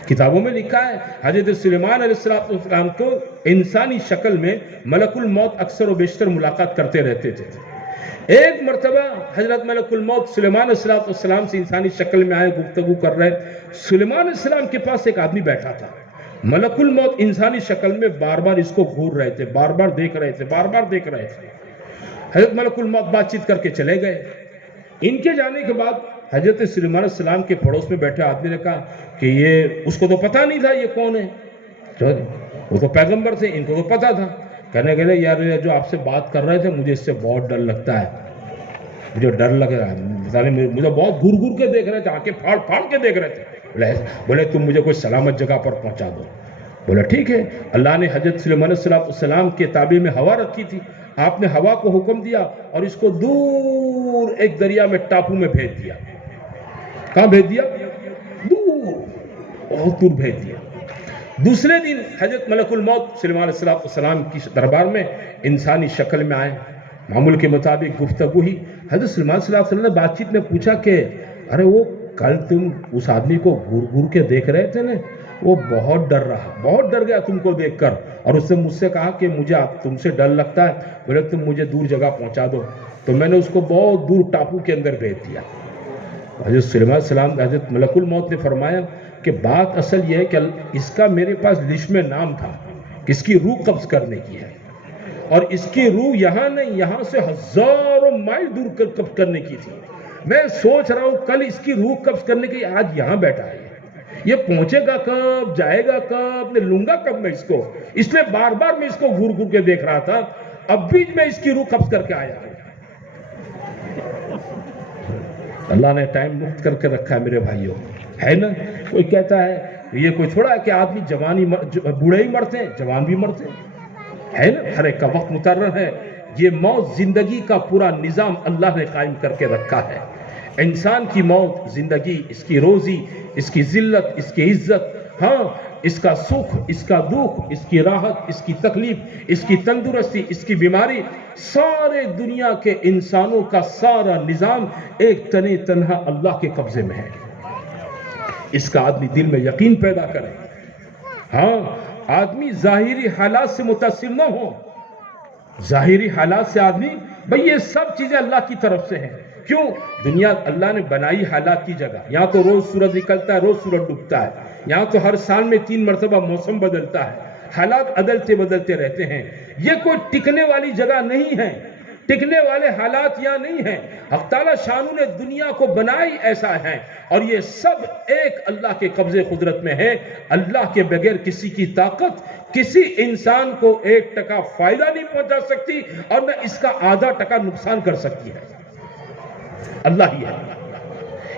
کتابوں میں لکھا ہے حضرت سلیمان علیہ السلام کو انسانی شکل میں ملک الموت اکثر و بیشتر ملاقات کرتے رہتے تھے. ایک مرتبہ حضرت ملک الموت سلیمان علیہ السلام سے انسانی شکل میں آئے, گفتگو کر رہے. سلیمان علیہ السلام کے پاس ایک آدمی بیٹھا تھا. ملک الموت انسانی شکل میں بار بار اس کو گھور رہے تھے, بار بار دیکھ رہے تھے, بار بار دیکھ رہے تھے. حضرت ملک الموت بات چیت کر کے چلے گئے. ان کے جانے کے بعد حضرت سلیمان علیہ السلام کے پڑوس میں بیٹھے آدمی نے کہا کہ یہ, اس کو تو پتا نہیں تھا یہ کون ہے, وہ تو پیغمبر تھے, ان کو تو پتا تھا. کہنے لگے یار جو آپ سے بات کر رہے تھے مجھے اس سے بہت ڈر لگتا ہے, مجھے ڈر لگ رہا ہے, مجھے بہت گھور گھور کے دیکھ رہے تھے, آنکھیں پھاڑ پھاڑ کے دیکھ رہے تھے. بولے تم مجھے کوئی سلامت جگہ پر پہنچا دو. بولا ٹھیک ہے. اللہ نے حضرت سلیمان علیہ السلام کے تابع میں ہوا رکھی تھی. آپ نے ہوا کو حکم دیا اور اس کو دور ایک دریا میں ٹاپو میں بھیج دیا. کہاں بھیج دیا؟ دور, بہت دور بھیج دیا. دوسرے دن حضرت ملک الموت سلیمان علیہ السلام کی دربار میں انسانی شکل میں آئے. معمول کے مطابق گفتگو ہی. حضرت سلیمان علیہ السلام نے بات چیت میں پوچھا کہ ارے وہ کل تم اس آدمی کو گھور گھور کے دیکھ رہے تھے نا, وہ بہت ڈر رہا, بہت ڈر گیا تم کو دیکھ کر, اور اس نے مجھ سے کہا کہ مجھے تم سے ڈر لگتا ہے. بولے تم مجھے دور جگہ پہنچا دو. تو میں نے اس کو بہت دور ٹاپو کے اندر بھیج دیا. حضرت سلیمان علیہ السلام حضرت ملک الموت نے فرمایا کہ بات اصل یہ ہے کہ اس کا میرے پاس لسٹ میں نام تھا کہ اس کی روح قبض کرنے کی ہے, اور اس کی روح یہاں نہیں, یہاں سے ہزاروں مائل دور قبض کرنے کی تھی. میں سوچ رہا ہوں کل اس کی روح قبض کرنے کی, آج یہاں بیٹھا ہے, یہ پہنچے گا کب, جائے گا کب, میں لوں گا کب میں اس کو. اس لیے بار بار میں اس کو گھور گھور کے دیکھ رہا تھا. اب بھی میں اس کی روح قبض کر کے آیا ہوں. اللہ نے ٹائم مفت کر کے رکھا ہے میرے بھائیوں, ہے نا. کوئی کہتا ہے یہ کوئی تھوڑا ہے کہ آدمی جوانی بوڑھے ہی مرتے ہیں, جوان بھی مرتے ہیں, ہے نا. ہر ایک کا وقت مقرر ہے. یہ موت زندگی کا پورا نظام اللہ نے قائم کر کے رکھا ہے. انسان کی موت, زندگی, اس کی روزی, اس کی ذلت, اس کی عزت, ہاں اس کا سکھ, اس کا دکھ, اس کی راحت, اس کی تکلیف, اس کی تندرستی, اس کی بیماری, سارے دنیا کے انسانوں کا سارا نظام ایک تنہا تنہا اللہ کے قبضے میں ہے. اس کا آدمی دل میں یقین پیدا کرے. ہاں آدمی ظاہری حالات سے متاثر نہ ہو. ظاہری حالات سے آدمی, بھئی یہ سب چیزیں اللہ کی طرف سے ہیں. کیوں؟ دنیا اللہ نے بنائی حالات کی جگہ. یہاں تو روز سورج نکلتا ہے, روز سورج ڈوبتا ہے. یہاں تو ہر سال میں 3 مرتبہ موسم بدلتا ہے. حالات عدلتے بدلتے رہتے ہیں. یہ کوئی ٹکنے والی جگہ نہیں ہے, ٹکنے والے حالات یہاں نہیں ہیں. حق تعالیٰ شانو نے دنیا کو بنائی ایسا ہے, اور یہ سب ایک اللہ کے قبضے قدرت میں ہے. اللہ کے بغیر کسی کی طاقت کسی انسان کو 1% فائدہ نہیں پہنچا سکتی, اور نہ اس کا آدھا ٹکا نقصان کر سکتی ہے. اللہ ہی ہے.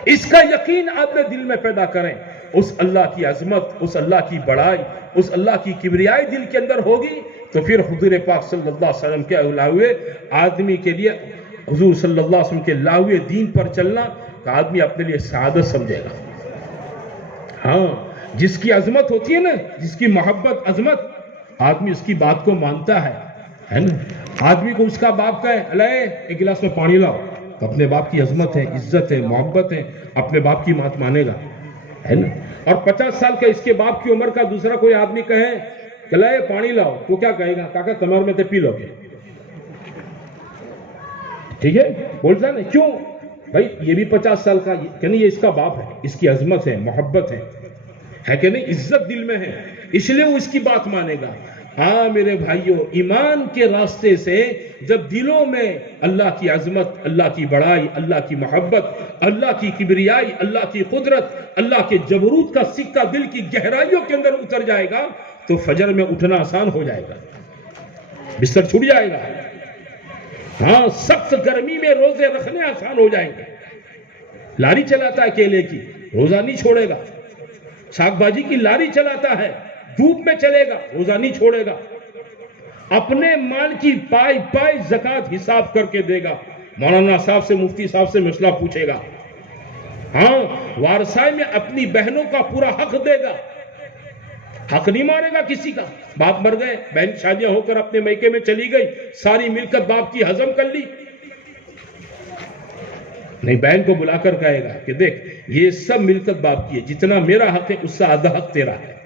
اس کا یقین آپ نے دل میں پیدا کریں. اس اللہ کی عظمت, اس اللہ کی بڑائی, اس اللہ کی کبریائی دل کے اندر ہوگی تو پھر حضور پاک صلی اللہ علیہ وسلم کے لائے آدمی کے لیے, حضور صلی اللہ علیہ وسلم کے لائے دین پر چلنا کہ آدمی اپنے لیے سعادت سمجھے گا. ہاں جس کی عظمت ہوتی ہے نا, جس کی محبت, عظمت, آدمی اس کی بات کو مانتا ہے نا. آدمی کو اس کا باپ کہے الے ایک گلاس میں پانی لاؤ, اپنے باپ کی عظمت ہے، عزت ہے، محبت ہے، اپنے باپ کی بات مانے گا، ہے نا؟ اور 50 سال کا اس کے باپ کی عمر کا دوسرا کوئی آدمی کہے کہ لائے پانی لاؤ، تو کیا کہے گا؟ کاکا کمر میں تے پی لو گے، ٹھیک ہے؟ بولتا نہیں کیوں بھائی؟ یہ بھی 50 سال کا، کہ نہیں یہ اس کا باپ ہے، اس کی عظمت ہے، محبت ہے کہ نہیں؟ عزت دل میں ہے، اس لیے وہ اس کی بات مانے گا۔ ہاں میرے بھائیوں، ایمان کے راستے سے جب دلوں میں اللہ کی عظمت، اللہ کی بڑائی، اللہ کی محبت، اللہ کی کبریائی، اللہ کی قدرت، اللہ کے جبروت کا سکہ دل کی گہرائیوں کے اندر اتر جائے گا تو فجر میں اٹھنا آسان ہو جائے گا، بستر چھوٹ جائے گا۔ ہاں، سخت گرمی میں روزے رکھنے آسان ہو جائیں گے۔ لاری چلاتا ہے کیلے کی، روزہ نہیں چھوڑے گا۔ ساگ بھاجی کی لاری چلاتا ہے، دھوپ میں چلے گا، روزہ نہیں چھوڑے گا۔ اپنے مال کی پائی پائی زکوٰۃ حساب کر کے دے گا۔ مولانا صاحب سے، مفتی صاحب سے مسئلہ پوچھے گا۔ ہاں، وارثائی میں اپنی بہنوں کا پورا حق دے گا، حق نہیں مارے گا کسی کا۔ باپ مر گئے، بہن شادیاں ہو کر اپنے میکے میں چلی گئی، ساری ملکت باپ کی ہضم کر لی، نہیں، بہن کو بلا کر کہے گا کہ دیکھ یہ سب ملکت باپ کی ہے، جتنا میرا حق ہے اس سے آدھا حق تیرا ہے۔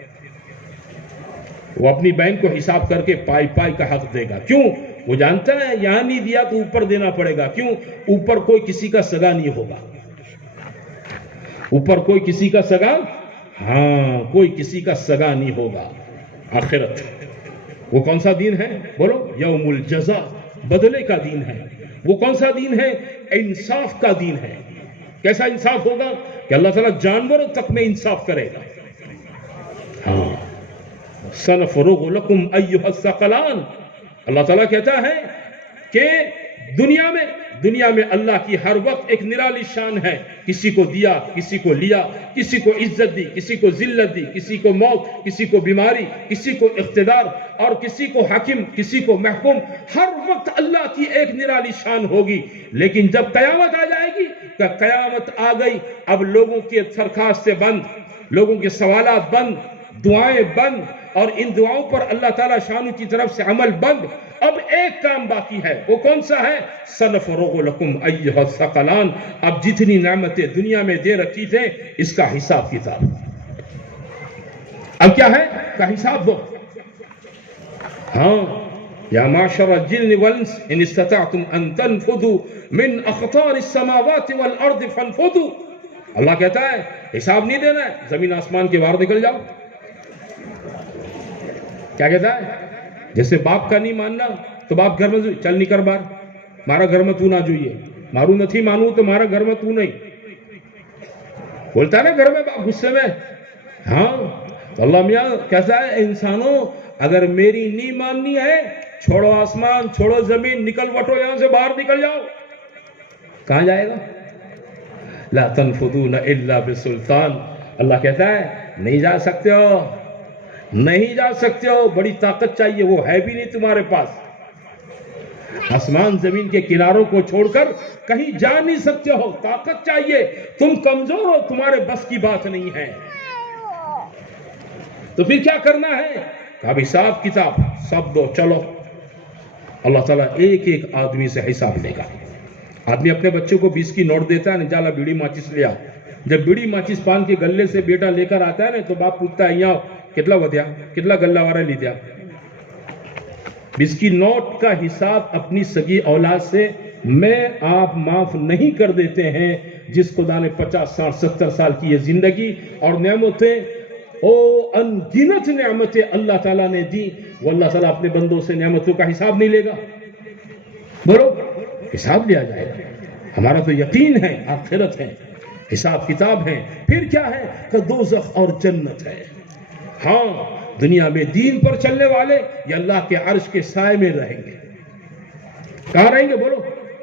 وہ اپنی بہن کو حساب کر کے پائی پائی کا حق دے گا۔ کیوں؟ وہ جانتا ہے یہاں نہیں دیا تو اوپر دینا پڑے گا۔ کیوں؟ اوپر کوئی کسی کا سگا نہیں ہوگا، اوپر کوئی کسی کا سگا، ہاں کوئی کسی کا سگا نہیں ہوگا۔ آخرت وہ کون سا دین ہے؟ بولو، یوم الجزا، بدلے کا دین ہے۔ وہ کون سا دین ہے؟ انصاف کا دین ہے۔ کیسا انصاف ہوگا؟ کہ اللہ تعالیٰ جانوروں تک میں انصاف کرے گا۔ ہاں، سنفرغ لکم ایھا الثقلان، اللہ تعالیٰ کہتا ہے کہ دنیا میں اللہ کی ہر وقت ایک نرالی شان ہے، کسی کو دیا، کسی کو لیا، کسی کو عزت دی، کسی کو ذلت دی، کسی کو موت، کسی کو بیماری، کسی کو اقتدار، اور کسی کو حاکم، کسی کو محکوم۔ ہر وقت اللہ کی ایک نرالی شان ہوگی، لیکن جب قیامت آ جائے گی کہ قیامت آ گئی، اب لوگوں کے درخواستیں بند، لوگوں کے سوالات بند، دعائیں بند، اور ان دعاؤں پر اللہ تعالیٰ شانو کی طرف سے عمل بند۔ اب ایک کام باقی ہے، وہ کون سا ہے؟ سنفرغ لکم ایھا الثقلان، اب جتنی نعمتیں دنیا میں دے رکھی تھے اس کا حساب کتاب، اب کیا ہے کا حساب دو۔ ہاں، یا معشر الجن والانس ان استطعتم ان تنفذوا من اقطار السماوات والارض فانفذوا، اللہ کہتا ہے حساب نہیں دینا ہے، زمین آسمان کے باہر نکل جاؤ۔ کیا کہتا ہے؟ جیسے باپ کا نہیں ماننا تو باپ گھر میں چل نہیں کر باہر، مارا گھر میں تو نہ جوئیے، مارو نتھی مانو تو مارا گھر میں تو نہیں، بولتا ہے نا گھر میں باپ غصے میں۔ ہاں، تو اللہ میاں کہتا ہے انسانوں اگر میری نہیں ماننی ہے، چھوڑو آسمان، چھوڑو زمین، نکل وٹو یہاں سے باہر نکل جاؤ۔ کہاں جائے گا؟ لا تنفذون الا بسلطان، اللہ کہتا ہے نہیں جا سکتے ہو، نہیں جا سکتے ہو، بڑی طاقت چاہیے، وہ ہے بھی نہیں تمہارے پاس۔ آسمان زمین کے کناروں کو چھوڑ کر کہیں جا نہیں سکتے ہو، طاقت چاہیے، تم کمزور ہو، تمہارے بس کی بات نہیں ہے۔ تو پھر کیا کرنا ہے؟ اب حساب کتاب سب دو، چلو۔ اللہ تعالیٰ ایک ایک آدمی سے حساب لے گا۔ آدمی اپنے بچوں کو 20 کی نوٹ دیتا ہے نا، جالا بیڑی ماچس لیا، جب بیڑی ماچس پان کے گلے سے بیٹا لے کر آتا ہے نا تو باپ پوچھتا ہے یہاں کتلا ودیا، کتلا گلہ وارا لی دیا۔ 20 کی نوٹ کا حساب اپنی سگی اولاد سے میں آپ معاف نہیں کر دیتے ہیں، جس خدا نے 50 60 70 سال کی یہ زندگی اور نعمتیں، ان گنت نعمتیں اللہ تعالیٰ نے دی، وہ اللہ تعالیٰ اپنے بندوں سے نعمتوں کا حساب نہیں لے گا؟ بولو، حساب لیا جائے گا۔ ہمارا تو یقین ہے، آخرت ہے، حساب کتاب ہے، پھر کیا ہے کہ دوزخ اور جنت ہے۔ ہاں، دنیا میں دین پر چلنے والے یہ اللہ کے عرش کے سائے میں رہیں گے۔ کہاں رہیں گے؟ بولو،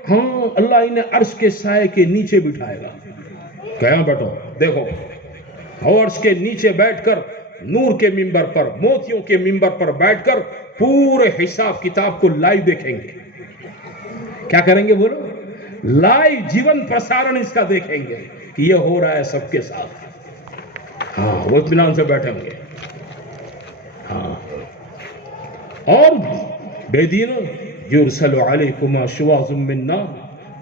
ہاں، اللہ انہیں عرش کے سائے کے نیچے بٹھائے گا۔ کہاں بیٹھو؟ دیکھو، عرش کے نیچے بیٹھ کر نور کے منبر پر، موتیوں کے منبر پر بیٹھ کر پورے حساب کتاب کو لائیو دیکھیں گے۔ کیا کریں گے؟ بولو، لائیو جیون پرسارن اس کا دیکھیں گے کہ یہ ہو رہا ہے سب کے ساتھ۔ ہاں، وہ اطمینان سے بیٹھیں گے۔ ہاں، اور بے دینوں یرسل علیکما شواظ من نار،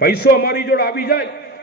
પૈસો અમારી જોડે આવી જાય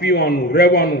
પીવાનું રહેવાનું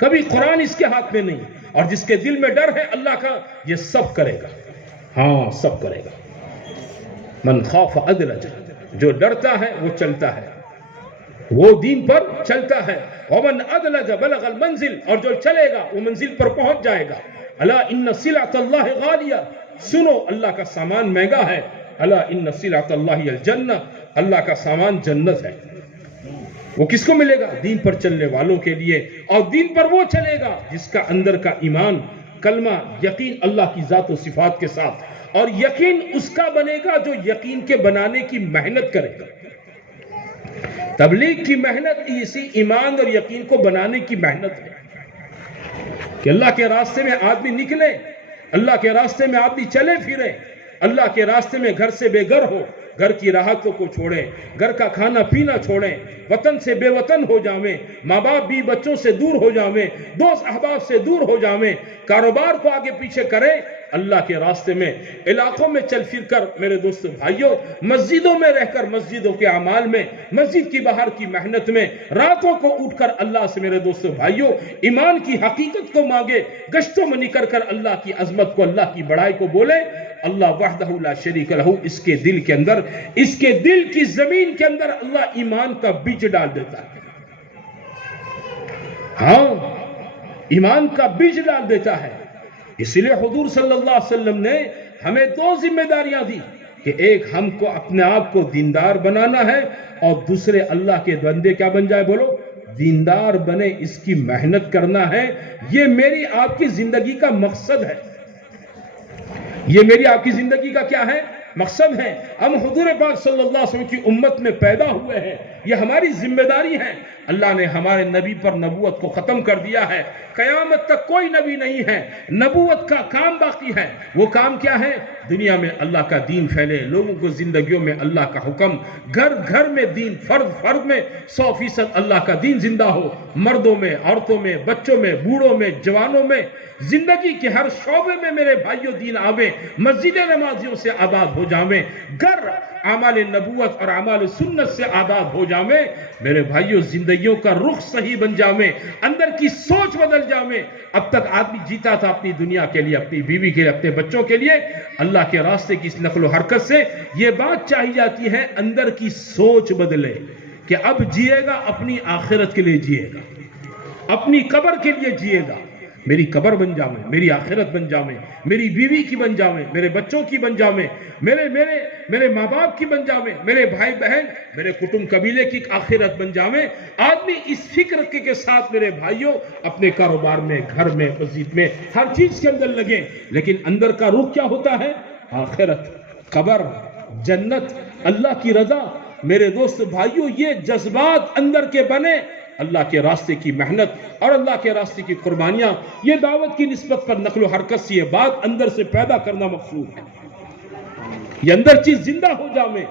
کبھی قرآن اس کے ہاتھ میں نہیں. اور جس کے دل میں ڈر ہے اللہ کا، یہ سب کرے گا. ہاں سب کرے گا. من خاف ادلج، جو ڈرتا ہے وہ چلتا ہے، وہ دین پر چلتا ہے. ومن ادلج بلغ المنزل، اور جو چلے گا وہ منزل پر پہنچ جائے گا. الا ان سلعۃ اللہ غالیہ، سنو اللہ کا سامان مہنگا ہے. الا ان سلعۃ اللہ الجنہ، اللہ کا سامان جنت ہے. وہ کس کو ملے گا؟ دین پر چلنے والوں کے لیے. اور دین پر وہ چلے گا جس کا اندر کا ایمان، کلمہ، یقین اللہ کی ذات و صفات کے ساتھ. اور یقین اس کا بنے گا جو یقین کے بنانے کی محنت کرے گا. تبلیغ کی محنت اسی ایمان اور یقین کو بنانے کی محنت ہے کہ اللہ کے راستے میں آدمی نکلے، اللہ کے راستے میں آدمی چلے پھرے، اللہ کے راستے میں گھر سے بے گھر ہو، گھر کی راحتوں کو چھوڑیں، گھر کا کھانا پینا چھوڑیں، وطن سے بے وطن ہو جاویں، ماں باپ بھی بچوں سے دور ہو جاویں، دوست احباب سے دور ہو جاویں، کاروبار کو آگے پیچھے کریں، اللہ کے راستے میں علاقوں میں چل پھر کر میرے دوست بھائیوں، مسجدوں میں رہ کر مسجدوں کے اعمال میں، مسجد کی باہر کی محنت میں، راتوں کو اٹھ کر اللہ سے میرے دوست بھائیوں ایمان کی حقیقت کو مانگے، گشتوں میں نکل کر اللہ کی عظمت کو، اللہ کی بڑائی کو بولے. اللہ وحدہ لا شریک لہ، اس کے دل کے اندر، اس کے دل کی زمین کے اندر اللہ ایمان کا بیج ڈال دیتا ہے. ہاں ایمان کا بیج ڈال دیتا ہے. اس لیے حضور صلی اللہ علیہ وسلم نے ہمیں دو ذمہ داریاں دی کہ ایک ہم کو اپنے آپ کو دیندار بنانا ہے، اور دوسرے اللہ کے بندے کیا بن جائے؟ بولو دیندار بنے، اس کی محنت کرنا ہے. یہ میری آپ کی زندگی کا مقصد ہے. یہ میری آپ کی زندگی کا کیا ہے؟ مقصد ہے. ہم حضور پاک صلی اللہ علیہ وسلم کی امت میں پیدا ہوئے ہیں، یہ ہماری ذمہ داری ہے. اللہ نے ہمارے نبی پر نبوت کو ختم کر دیا ہے، قیامت تک کوئی نبی نہیں ہے، نبوت کا کام باقی ہے. وہ کام کیا ہے؟ دنیا میں اللہ کا دین پھیلے، لوگوں کو زندگیوں میں اللہ کا حکم، گھر گھر میں دین، فرد فرد میں 100% اللہ کا دین زندہ ہو، مردوں میں، عورتوں میں، بچوں میں، بوڑھوں میں، جوانوں میں، زندگی کے ہر شعبے میں میرے بھائیوں دین آوے، مسجد نمازیوں سے آباد ہو جاویں، گھر اعمال نبوت اور اعمال سنت سے آباد ہو جاویں. میرے بھائیوں زندگیوں کا رخ صحیح بن جاویں، اندر کی سوچ بدل جاویں. اب تک آدمی جیتا تھا اپنی دنیا کے لیے، اپنی بیوی کے لیے، اپنے بچوں کے لیے. اللہ کے راستے کی اس نقل و حرکت سے یہ بات چاہی جاتی ہے اندر کی سوچ بدلے کہ اب جیے گا اپنی آخرت کے لیے، جیے گا اپنی قبر کے لیے، جیے گا. میری قبر بن جاویں، میری آخرت بن جاویں، میری بیوی کی بن جاویں، میرے بچوں کی بن جاویں، میرے ماں باپ کی بن جاویں، میرے بھائی بہن، میرے کٹنب قبیلے کی آخرت بن جاویں. آدمی اس فکر کے ساتھ میرے بھائیوں اپنے کاروبار میں، گھر میں، مسجد میں، ہر چیز کے اندر لگیں، لیکن اندر کا رخ کیا ہوتا ہے؟ آخرت، قبر، جنت، اللہ کی رضا. میرے دوست بھائیوں یہ جذبات اندر کے بنے، اللہ کے راستے کی محنت اور اللہ کے راستے کی قربانیاں، یہ دعوت کی نسبت پر نقل و حرکت سے یہ بات اندر سے پیدا کرنا مقصود ہے. یہ اندر چیز زندہ ہو جاویں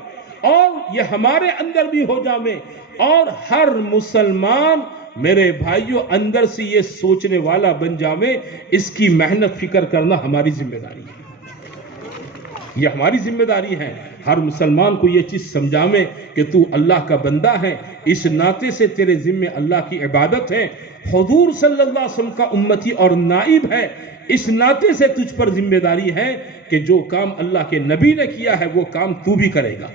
اور یہ ہمارے اندر بھی ہو جاویں، اور ہر مسلمان میرے بھائیوں اندر سے یہ سوچنے والا بن جاویں. اس کی محنت فکر کرنا ہماری ذمہ داری ہے، یہ ہماری ذمہ داری ہے. ہر مسلمان کو یہ چیز سمجھاویں کہ تو اللہ کا بندہ ہے، اس ناطے سے تیرے ذمہ اللہ کی عبادت ہے، حضور صلی اللہ علیہ وسلم کا امتی اور نائب ہے، اس ناطے سے تجھ پر ذمہ داری ہے کہ جو کام اللہ کے نبی نے کیا ہے وہ کام تو بھی کرے گا.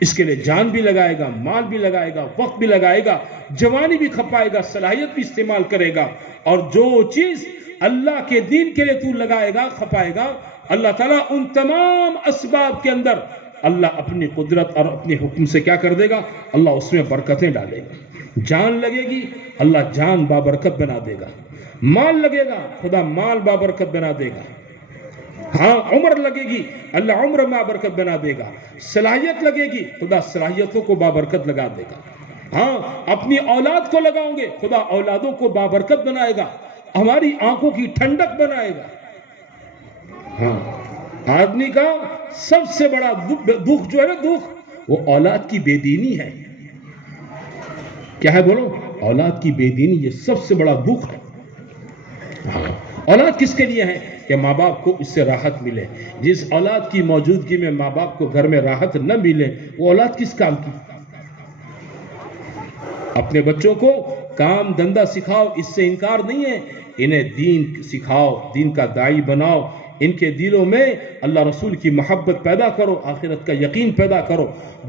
اس کے لیے جان بھی لگائے گا، مال بھی لگائے گا، وقت بھی لگائے گا، جوانی بھی کھپائے گا، صلاحیت بھی استعمال کرے گا. اور جو چیز اللہ کے دین کے لیے تو لگائے گا، کھپائے گا، اللہ تعالیٰ ان تمام اسباب کے اندر اللہ اپنی قدرت اور اپنے حکم سے کیا کر دے گا؟ اللہ اس میں برکتیں ڈالے گا. جان لگے گی، اللہ جان بابرکت بنا دے گا. مال لگے گا، خدا مال بابرکت بنا دے گا. ہاں عمر لگے گی، اللہ عمر بابرکت بنا دے گا. صلاحیت لگے گی، خدا صلاحیتوں کو بابرکت لگا دے گا. ہاں اپنی اولاد کو لگاؤں گے، خدا اولادوں کو بابرکت بنائے گا، ہماری آنکھوں کی ٹھنڈک بنائے گا. ہاں آدمی کا سب سے بڑا دکھ جو ہے نا، دکھ وہ اولاد کی بے دینی ہے. کیا ہے بولو؟ اولاد کی بے دینی، یہ سب سے بڑا دکھ ہے. ہاں اولاد کس کے لیے ہے؟ کہ ماں باپ کو اس سے راحت ملے. جس اولاد کی موجودگی میں ماں باپ کو گھر میں راحت نہ ملے وہ اولاد کس کام کی؟ اپنے بچوں کو کام دھندا سکھاؤ، اس سے انکار نہیں ہے، انہیں دین سکھاؤ، دین کا داعی بناؤ، ان کے دلوں میں اللہ رسول کی محبت پیدا کرو، آخرت کا یقین پیدا کرو،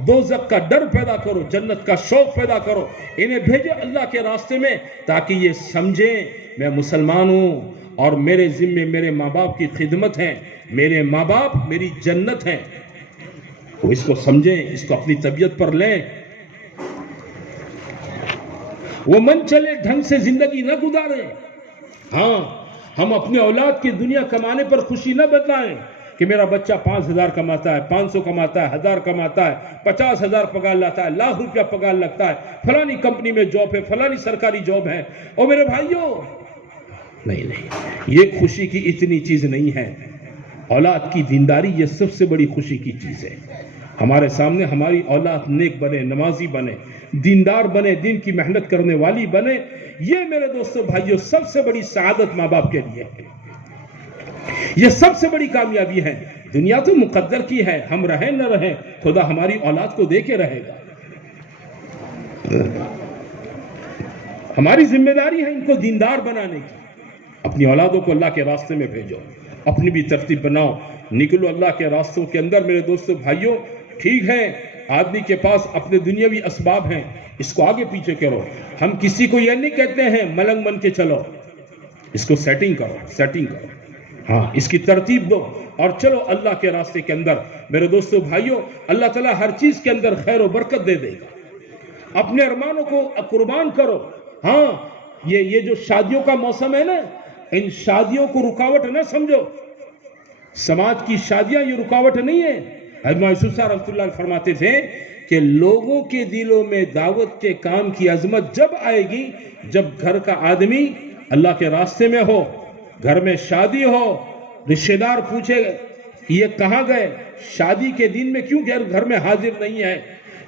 دوزخ کا ڈر پیدا کرو، جنت کا شوق پیدا کرو، انہیں بھیجو اللہ کے راستے میں تاکہ یہ سمجھیں میں مسلمان ہوں اور میرے ذمے میرے ماں باپ کی خدمت ہے، میرے ماں باپ میری جنت ہیں۔ وہ اس کو سمجھیں، اس کو اپنی طبیعت پر لیں، وہ من چلے ڈھنگ سے زندگی نہ گزاریں۔ ہاں، ہم اپنے اولاد کی دنیا کمانے پر خوشی نہ بتلائیں کہ میرا بچہ 5,000 کماتا ہے، 500 کماتا ہے، 1,000 کماتا ہے، 50,000 پگار لاتا ہے، لاکھ روپیہ پگار لگتا ہے، فلانی کمپنی میں جاب ہے، فلانی سرکاری جاب ہے۔ اور میرے بھائیوں، نہیں، یہ خوشی کی اتنی چیز نہیں ہے۔ اولاد کی دینداری یہ سب سے بڑی خوشی کی چیز ہے۔ ہمارے سامنے ہماری اولاد نیک بنے، نمازی بنے، دیندار بنے، دین کی محنت کرنے والی بنے، یہ میرے دوستو بھائیوں سب سے بڑی سعادت ماں باپ کے لیے ہے، یہ سب سے بڑی کامیابی ہے۔ دنیا تو مقدر کی ہے، ہم رہیں نہ رہیں، خدا ہماری اولاد کو دے کے رہے گا۔ ہماری ذمہ داری ہے ان کو دیندار بنانے کی۔ اپنی اولادوں کو اللہ کے راستے میں بھیجو، اپنی بھی ترتیب بناؤ، نکلو اللہ کے راستوں کے اندر۔ میرے دوستو بھائیوں، ٹھیک ہے آدمی کے پاس اپنے دنیاوی اسباب ہیں، اس کو آگے پیچھے کرو۔ ہم کسی کو یہ نہیں کہتے ہیں ملنگ بن کے چلو، اس کو سیٹنگ کرو، ہاں اس کی ترتیب دو اور چلو اللہ کے راستے کے اندر۔ میرے دوستو بھائیوں، اللہ تعالیٰ ہر چیز کے اندر خیر و برکت دے دے گا۔ اپنے ارمانوں کو قربان کرو۔ ہاں، یہ جو شادیوں کا موسم ہے نا، ان شادیوں کو رکاوٹ نہ سمجھو۔ سماج کی شادیاں یہ رکاوٹ نہیں ہے۔ حضرت یوسف صاحب رحمۃ اللہ فرماتے تھے کہ لوگوں کے دلوں میں دعوت کے کام کی عظمت جب آئے گی جب گھر کا آدمی اللہ کے راستے میں ہو، گھر میں شادی ہو، رشتہ دار پوچھے یہ کہاں گئے، شادی کے دن میں کیوں گھر میں حاضر نہیں ہے،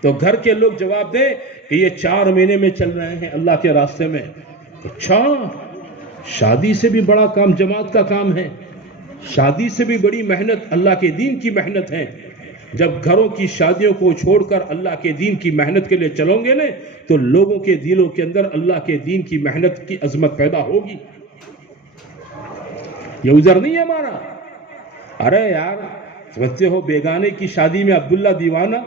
تو گھر کے لوگ جواب دیں کہ یہ 4 مہینے میں چل رہے ہیں اللہ کے راستے میں۔ اچھا، شادی سے بھی بڑا کام جماعت کا کام ہے، شادی سے بھی بڑی محنت اللہ کے دین کی محنت ہے۔ جب گھروں کی شادیوں کو چھوڑ کر اللہ کے دین کی محنت کے لیے چلو گے نا، تو لوگوں کے دلوں کے اندر اللہ کے دین کی محنت کی عظمت پیدا ہوگی۔ یہ عذر نہیں ہے ہمارا۔ ارے یار، سمجھتے ہو بیگانے کی شادی میں عبداللہ دیوانہ،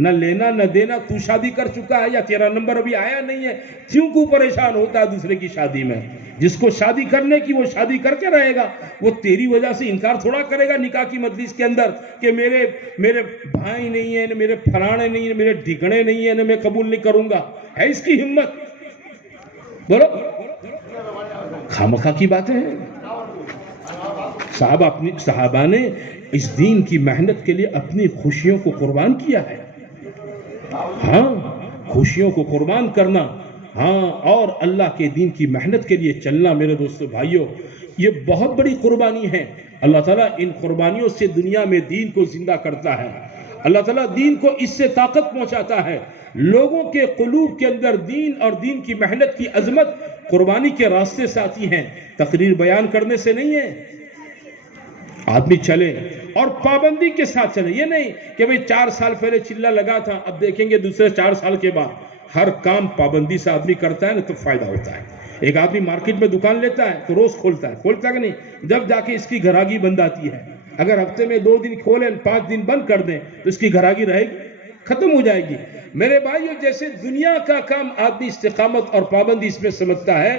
نہ لینا نہ دینا، تو شادی کر چکا ہے یا تیرا نمبر ابھی آیا نہیں ہے، کیوں پریشان ہوتا ہے دوسرے کی شادی میں؟ جس کو شادی کرنے کی وہ شادی کر کے رہے گا، وہ تیری وجہ سے انکار تھوڑا کرے گا نکاح کی مجلس کے اندر کہ میرے بھائی نہیں ہیں، میرے فلانے نہیں ہیں، میرے ڈھکنے نہیں ہیں، میں قبول نہیں کروں گا۔ ہے اس کی ہمت؟ بولو، خامخواہ کی باتیں ہیں۔ صحابہ نے اس دین کی محنت کے لیے اپنی خوشیوں کو قربان کیا ہے۔ ہاں، خوشیوں کو قربان کرنا، ہاں، اور اللہ کے دین کی محنت کے لیے چلنا، میرے دوستو بھائیوں، یہ بہت بڑی قربانی ہے۔ اللہ تعالیٰ ان قربانیوں سے دنیا میں دین کو زندہ کرتا ہے۔ اللہ تعالیٰ دین کو اس سے طاقت پہنچاتا ہے۔ لوگوں کے قلوب کے اندر دین اور دین کی محنت کی عظمت قربانی کے راستے سے آتی ہے، تقریر بیان کرنے سے نہیں ہے۔ آدمی چلے اور پابندی کے ساتھ چلے، یہ نہیں کہ بھئی 4 سال پہلے چلہ لگا تھا، اب دیکھیں گے دوسرے 4 سال کے بعد۔ ہر کام پابندی سے آدمی کرتا ہے نا تو فائدہ ہوتا ہے۔ ایک آدمی مارکیٹ میں دکان لیتا ہے تو روز کھولتا ہے کہ نہیں، جب جا کے اس کی گھراگی بند آتی ہے۔ اگر ہفتے میں 2 دن کھولیں، 5 دن بند کر دیں تو اس کی گھراگی رہے گی، ختم ہو جائے گی۔ میرے بھائیو، جیسے دنیا کا کام آدمی استقامت اور پابندی اس میں سمجھتا ہے،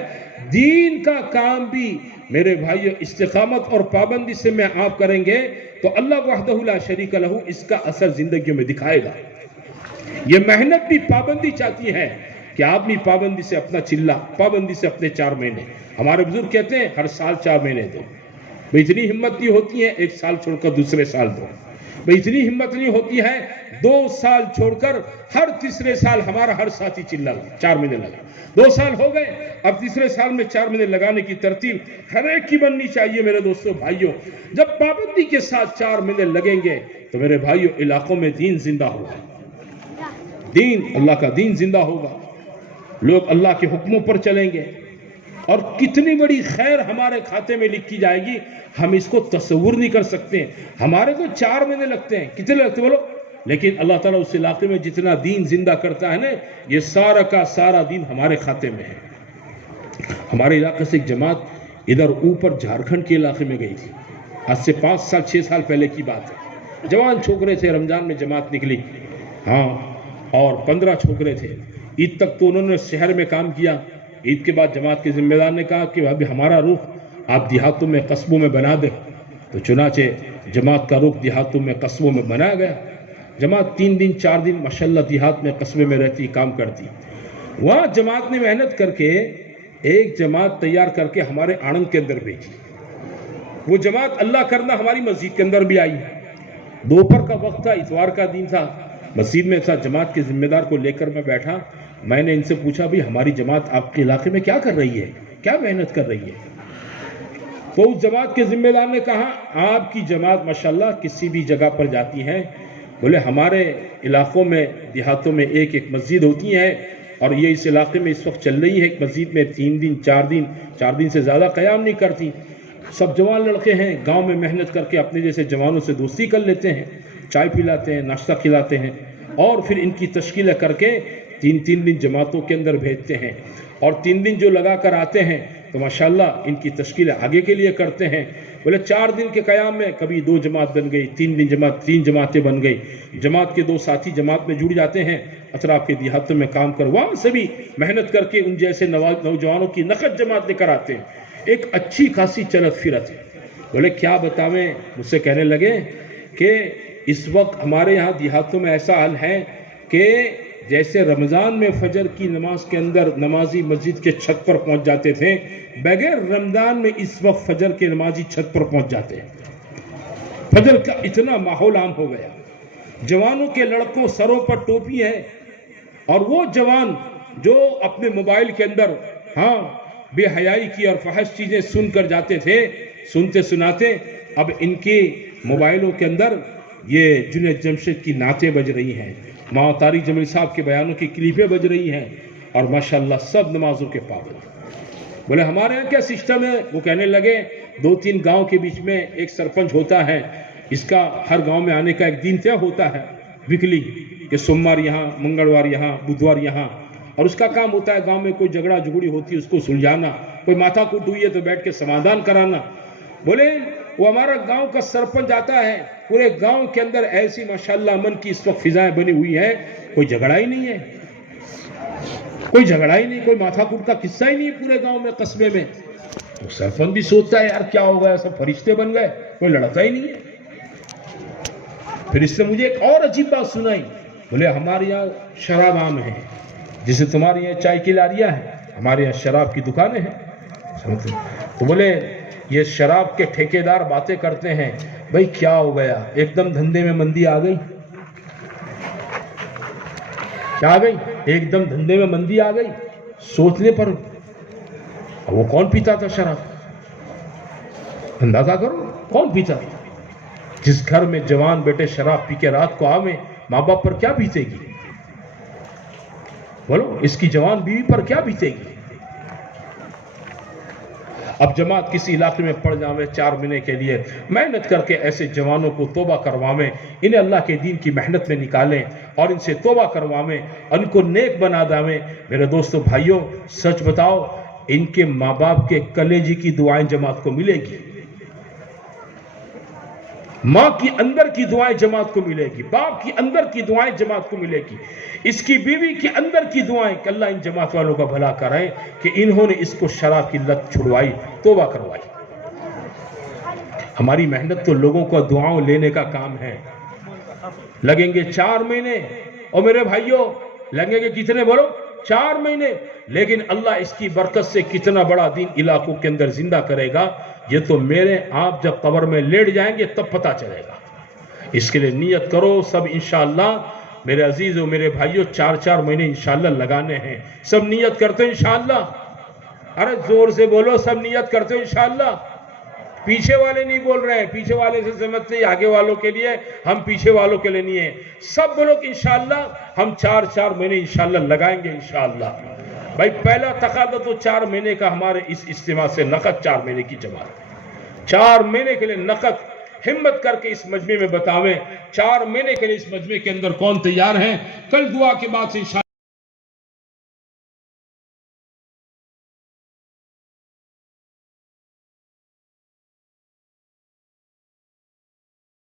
دین کا کام بھی میرے بھائیو استقامت اور پابندی سے میں آپ کریں گے تو اللہ وحدہ لا شریک لہ اس کا اثر زندگیوں میں دکھائے گا۔ یہ محنت بھی پابندی چاہتی ہے کہ آدمی پابندی سے اپنا چلہ، پابندی سے اپنے 4 مہینے۔ ہمارے بزرگ کہتے ہیں ہر سال 4 مہینے دو۔ بھئی اتنی ہمت نہیں ہوتی ہے 1 سال چھوڑ کر دوسرے سال دو۔ بھئی اتنی ہمت نہیں ہوتی ہے 2 سال چھوڑ کر ہر تیسرے سال ہمارا ہر ساتھی چلہ 4 مہینے لگا۔ 2 سال ہو گئے، اب تیسرے سال میں 4 مہینے لگانے کی ترتیب ہر ایک کی بننی چاہیے۔ میرے دوستو بھائیوں، جب پابندی کے ساتھ 4 مہینے لگیں گے تو میرے بھائیوں علاقوں میں دین زندہ ہوگا، دین، اللہ کا دین زندہ ہوگا، لوگ اللہ کے حکموں پر چلیں گے، اور کتنی بڑی خیر ہمارے کھاتے میں لکھی جائے گی، ہم اس کو تصور نہیں کر سکتے۔ ہمارے تو 4 مہینے لگتے ہیں، کتنے لگتے بولو؟ لیکن اللہ تعالیٰ اس علاقے میں جتنا دین زندہ کرتا ہے نا، یہ سارا کا سارا دین ہمارے کھاتے میں ہے۔ ہمارے علاقے سے ایک جماعت ادھر اوپر جھارکھنڈ کے علاقے میں گئی تھی، آج سے 5 سال 6 سال پہلے کی بات ہے۔ جوان چھوکرے تھے، رمضان میں جماعت نکلی، ہاں، اور 15 چھوکرے تھے۔ عید تک تو انہوں نے شہر میں کام کیا، عید کے بعد جماعت کے ذمہ دار نے کہا کہ ابھی ہمارا رخ آپ دیہاتوں میں قصبوں میں بنا دیں، تو چنانچہ جماعت کا رخ دیہاتوں میں قصبوں میں بنایا گیا۔ جماعت 3 دن 4 دن ماشاءاللہ دیہات میں قصبے میں رہتی، کام کرتی۔ وہاں جماعت نے محنت کر کے ایک جماعت تیار کر کے ہمارے آنند کے اندر بھیجی۔ وہ جماعت اللہ کرنا ہماری مسجد کے اندر بھی آئی۔ دوپہر کا وقت تھا، اتوار کا دن تھا، مسجد میں تھا، جماعت کے ذمہ دار کو لے کر میں بیٹھا۔ میں نے ان سے پوچھا بھی ہماری جماعت آپ کے علاقے میں کیا کر رہی ہے، کیا محنت کر رہی ہے؟ تو اس جماعت کے ذمہ دار نے کہا آپ کی جماعت ماشاءاللہ کسی بھی جگہ پر جاتی ہے، بولے ہمارے علاقوں میں دیہاتوں میں ایک ایک مسجد ہوتی ہے، اور یہ اس علاقے میں اس وقت چل رہی ہے، ایک مسجد میں 3 دن 4 دن سے زیادہ قیام نہیں کرتی۔ سب جوان لڑکے ہیں، گاؤں میں محنت کر کے اپنے جیسے جوانوں سے دوستی کر لیتے ہیں، چائے پلاتے ہیں، ناشتہ کھلاتے ہیں، اور پھر ان کی تشکیلیں کر کے 3 دن جماعتوں کے اندر بھیجتے ہیں، اور 3 دن جو لگا کر آتے ہیں تو ماشاءاللہ ان کی تشکیلیں آگے کے لیے کرتے ہیں۔ بولے 4 دن کے قیام میں کبھی 2 جماعت بن گئی، 3 دن جماعت 3 جماعتیں بن گئی، جماعت کے 2 ساتھی جماعت میں جڑ جاتے ہیں، اطراف کے دیہاتوں میں کام کر، وہاں سے بھی محنت کر کے ان جیسے نوجوانوں کی نقد جماعت لے کر آتے ہیں۔ ایک اچھی خاصی چلت پھرت ہے۔ بولے کیا بتاویں، مجھ سے کہنے لگے کہ اس وقت ہمارے یہاں دیہاتوں میں ایسا حال ہے کہ جیسے رمضان میں فجر کی نماز کے اندر نمازی مسجد کے چھت پر پہنچ جاتے تھے، بغیر رمضان میں اس وقت فجر کے نمازی چھت پر پہنچ جاتے ہیں۔ فجر کا اتنا ماحول عام ہو گیا، جوانوں کے لڑکوں سروں پر ٹوپی ہے، اور وہ جوان جو اپنے موبائل کے اندر ہاں بے حیائی کی اور فحش چیزیں سن کر جاتے تھے، سنتے سناتے اب ان کے موبائلوں کے اندر یہ جنید جمشید کی نعتیں بج رہی ہیں، ماں طارق جمیل صاحب کے بیانوں کی کلپیں بج رہی ہیں، اور ماشاءاللہ سب نمازوں کے پابند۔ بولے ہمارے یہاں کیا سسٹم ہے؟ وہ کہنے لگے 2-3 گاؤں کے بیچ میں ایک سرپنچ ہوتا ہے، اس کا ہر گاؤں میں آنے کا ایک دن طے ہوتا ہے ویکلی، کہ سوموار یہاں، منگلوار یہاں، بدھوار یہاں، اور اس کا کام ہوتا ہے گاؤں میں کوئی جھگڑا جھگڑی ہوتی ہے اس کو سلجھانا، کوئی ماتھا کوٹ ہوئی ہے تو بیٹھ کے سمادھان کرانا۔ بولے وہ ہمارا گاؤں کا سرپنچ آتا ہے، پورے گاؤں کے اندر ایسی ماشاءاللہ امن کی اس وقت فضائیں بنی ہوئی ہے، کوئی جھگڑا ہی نہیں ہے، کوئی جھگڑا ہی نہیں، کوئی ماتھا کوٹ کا قصہ ہی نہیں پورے گاؤں میں، قصبے میں۔ تو سرپنچ بھی سوچتا ہے یار کیا ہو گیا، سب فرشتے بن گئے، کوئی لڑتا ہی نہیں ہے۔ پھر اس نے مجھے ایک اور عجیب بات سنائی، بولے ہمارے یہاں شراب عام ہے، جیسے تمہارے یہاں چائے کی لاریاں ہیں، ہمارے یہاں شراب کی دکانیں ہیں۔ تو بولے یہ شراب کے ٹھیکیدار باتیں کرتے ہیں، بھئی کیا ہو گیا، ایک دم دھندے میں مندی آ گئی، کیا آ گئی، ایک دم دھندے میں مندی آ گئی۔ سوچنے پر وہ کون پیتا تھا شراب، اندازہ کرو کون پیتا تھا؟ جس گھر میں جوان بیٹے شراب پی کے رات کو آویں، ماں باپ پر کیا بیتے گی؟ بولو اس کی جوان بیوی پر کیا بیتے گی؟ اب جماعت کسی علاقے میں پڑ جاویں 4 مہینے کے لیے، محنت کر کے ایسے جوانوں کو توبہ کرواویں، انہیں اللہ کے دین کی محنت میں نکالیں اور ان سے توبہ کرواویں اور ان کو نیک بنا داویں۔ میرے دوستو بھائیوں، سچ بتاؤ ان کے ماں باپ کے کلیجے کی دعائیں جماعت کو ملے گی، ماں کی اندر کی دعائیں جماعت کو ملے گی، باپ کی اندر کی دعائیں جماعت کو ملے گی، اس کی بیوی کی اندر کی دعائیں کہ اللہ ان جماعت والوں کا بھلا کرائے کہ انہوں نے اس کو شراب کی لت چھڑوائی، توبہ کروائی۔ ہماری محنت تو لوگوں کو دعاؤں لینے کا کام ہے۔ لگیں گے 4 مہینے، اور میرے بھائیوں لگیں گے کتنے، بولو 4 مہینے، لیکن اللہ اس کی برکت سے کتنا بڑا دین علاقوں کے اندر زندہ کرے گا، یہ تو میرے آپ جب قبر میں لیٹ جائیں گے تب پتہ چلے گا۔ اس کے لیے نیت کرو سب انشاءاللہ، میرے عزیزوں میرے بھائیوں 4 مہینے انشاءاللہ لگانے ہیں، سب نیت کرتے ہیں انشاءاللہ، ارے زور سے بولو سب نیت کرتے ہیں انشاءاللہ۔ پیچھے والے نہیں بول رہے ہیں، پیچھے والے سے سمجھتے ہیں آگے والوں کے لیے، ہم پیچھے والوں کے لیے نہیں ہیں، سب بولو کہ انشاءاللہ ہم 4 مہینے انشاءاللہ لگائیں گے انشاءاللہ۔ بھائی پہلا تقاضا تو 4 مہینے کا ہمارے اس اجتماع سے نقد 4 مہینے کی جماعت، 4 مہینے کے لیے نقد، ہمت کر کے اس مجمع میں بتاویں 4 مہینے کے لیے اس مجمع کے اندر کون تیار ہیں؟ کل دعا کے بعد سے انشاءاللہ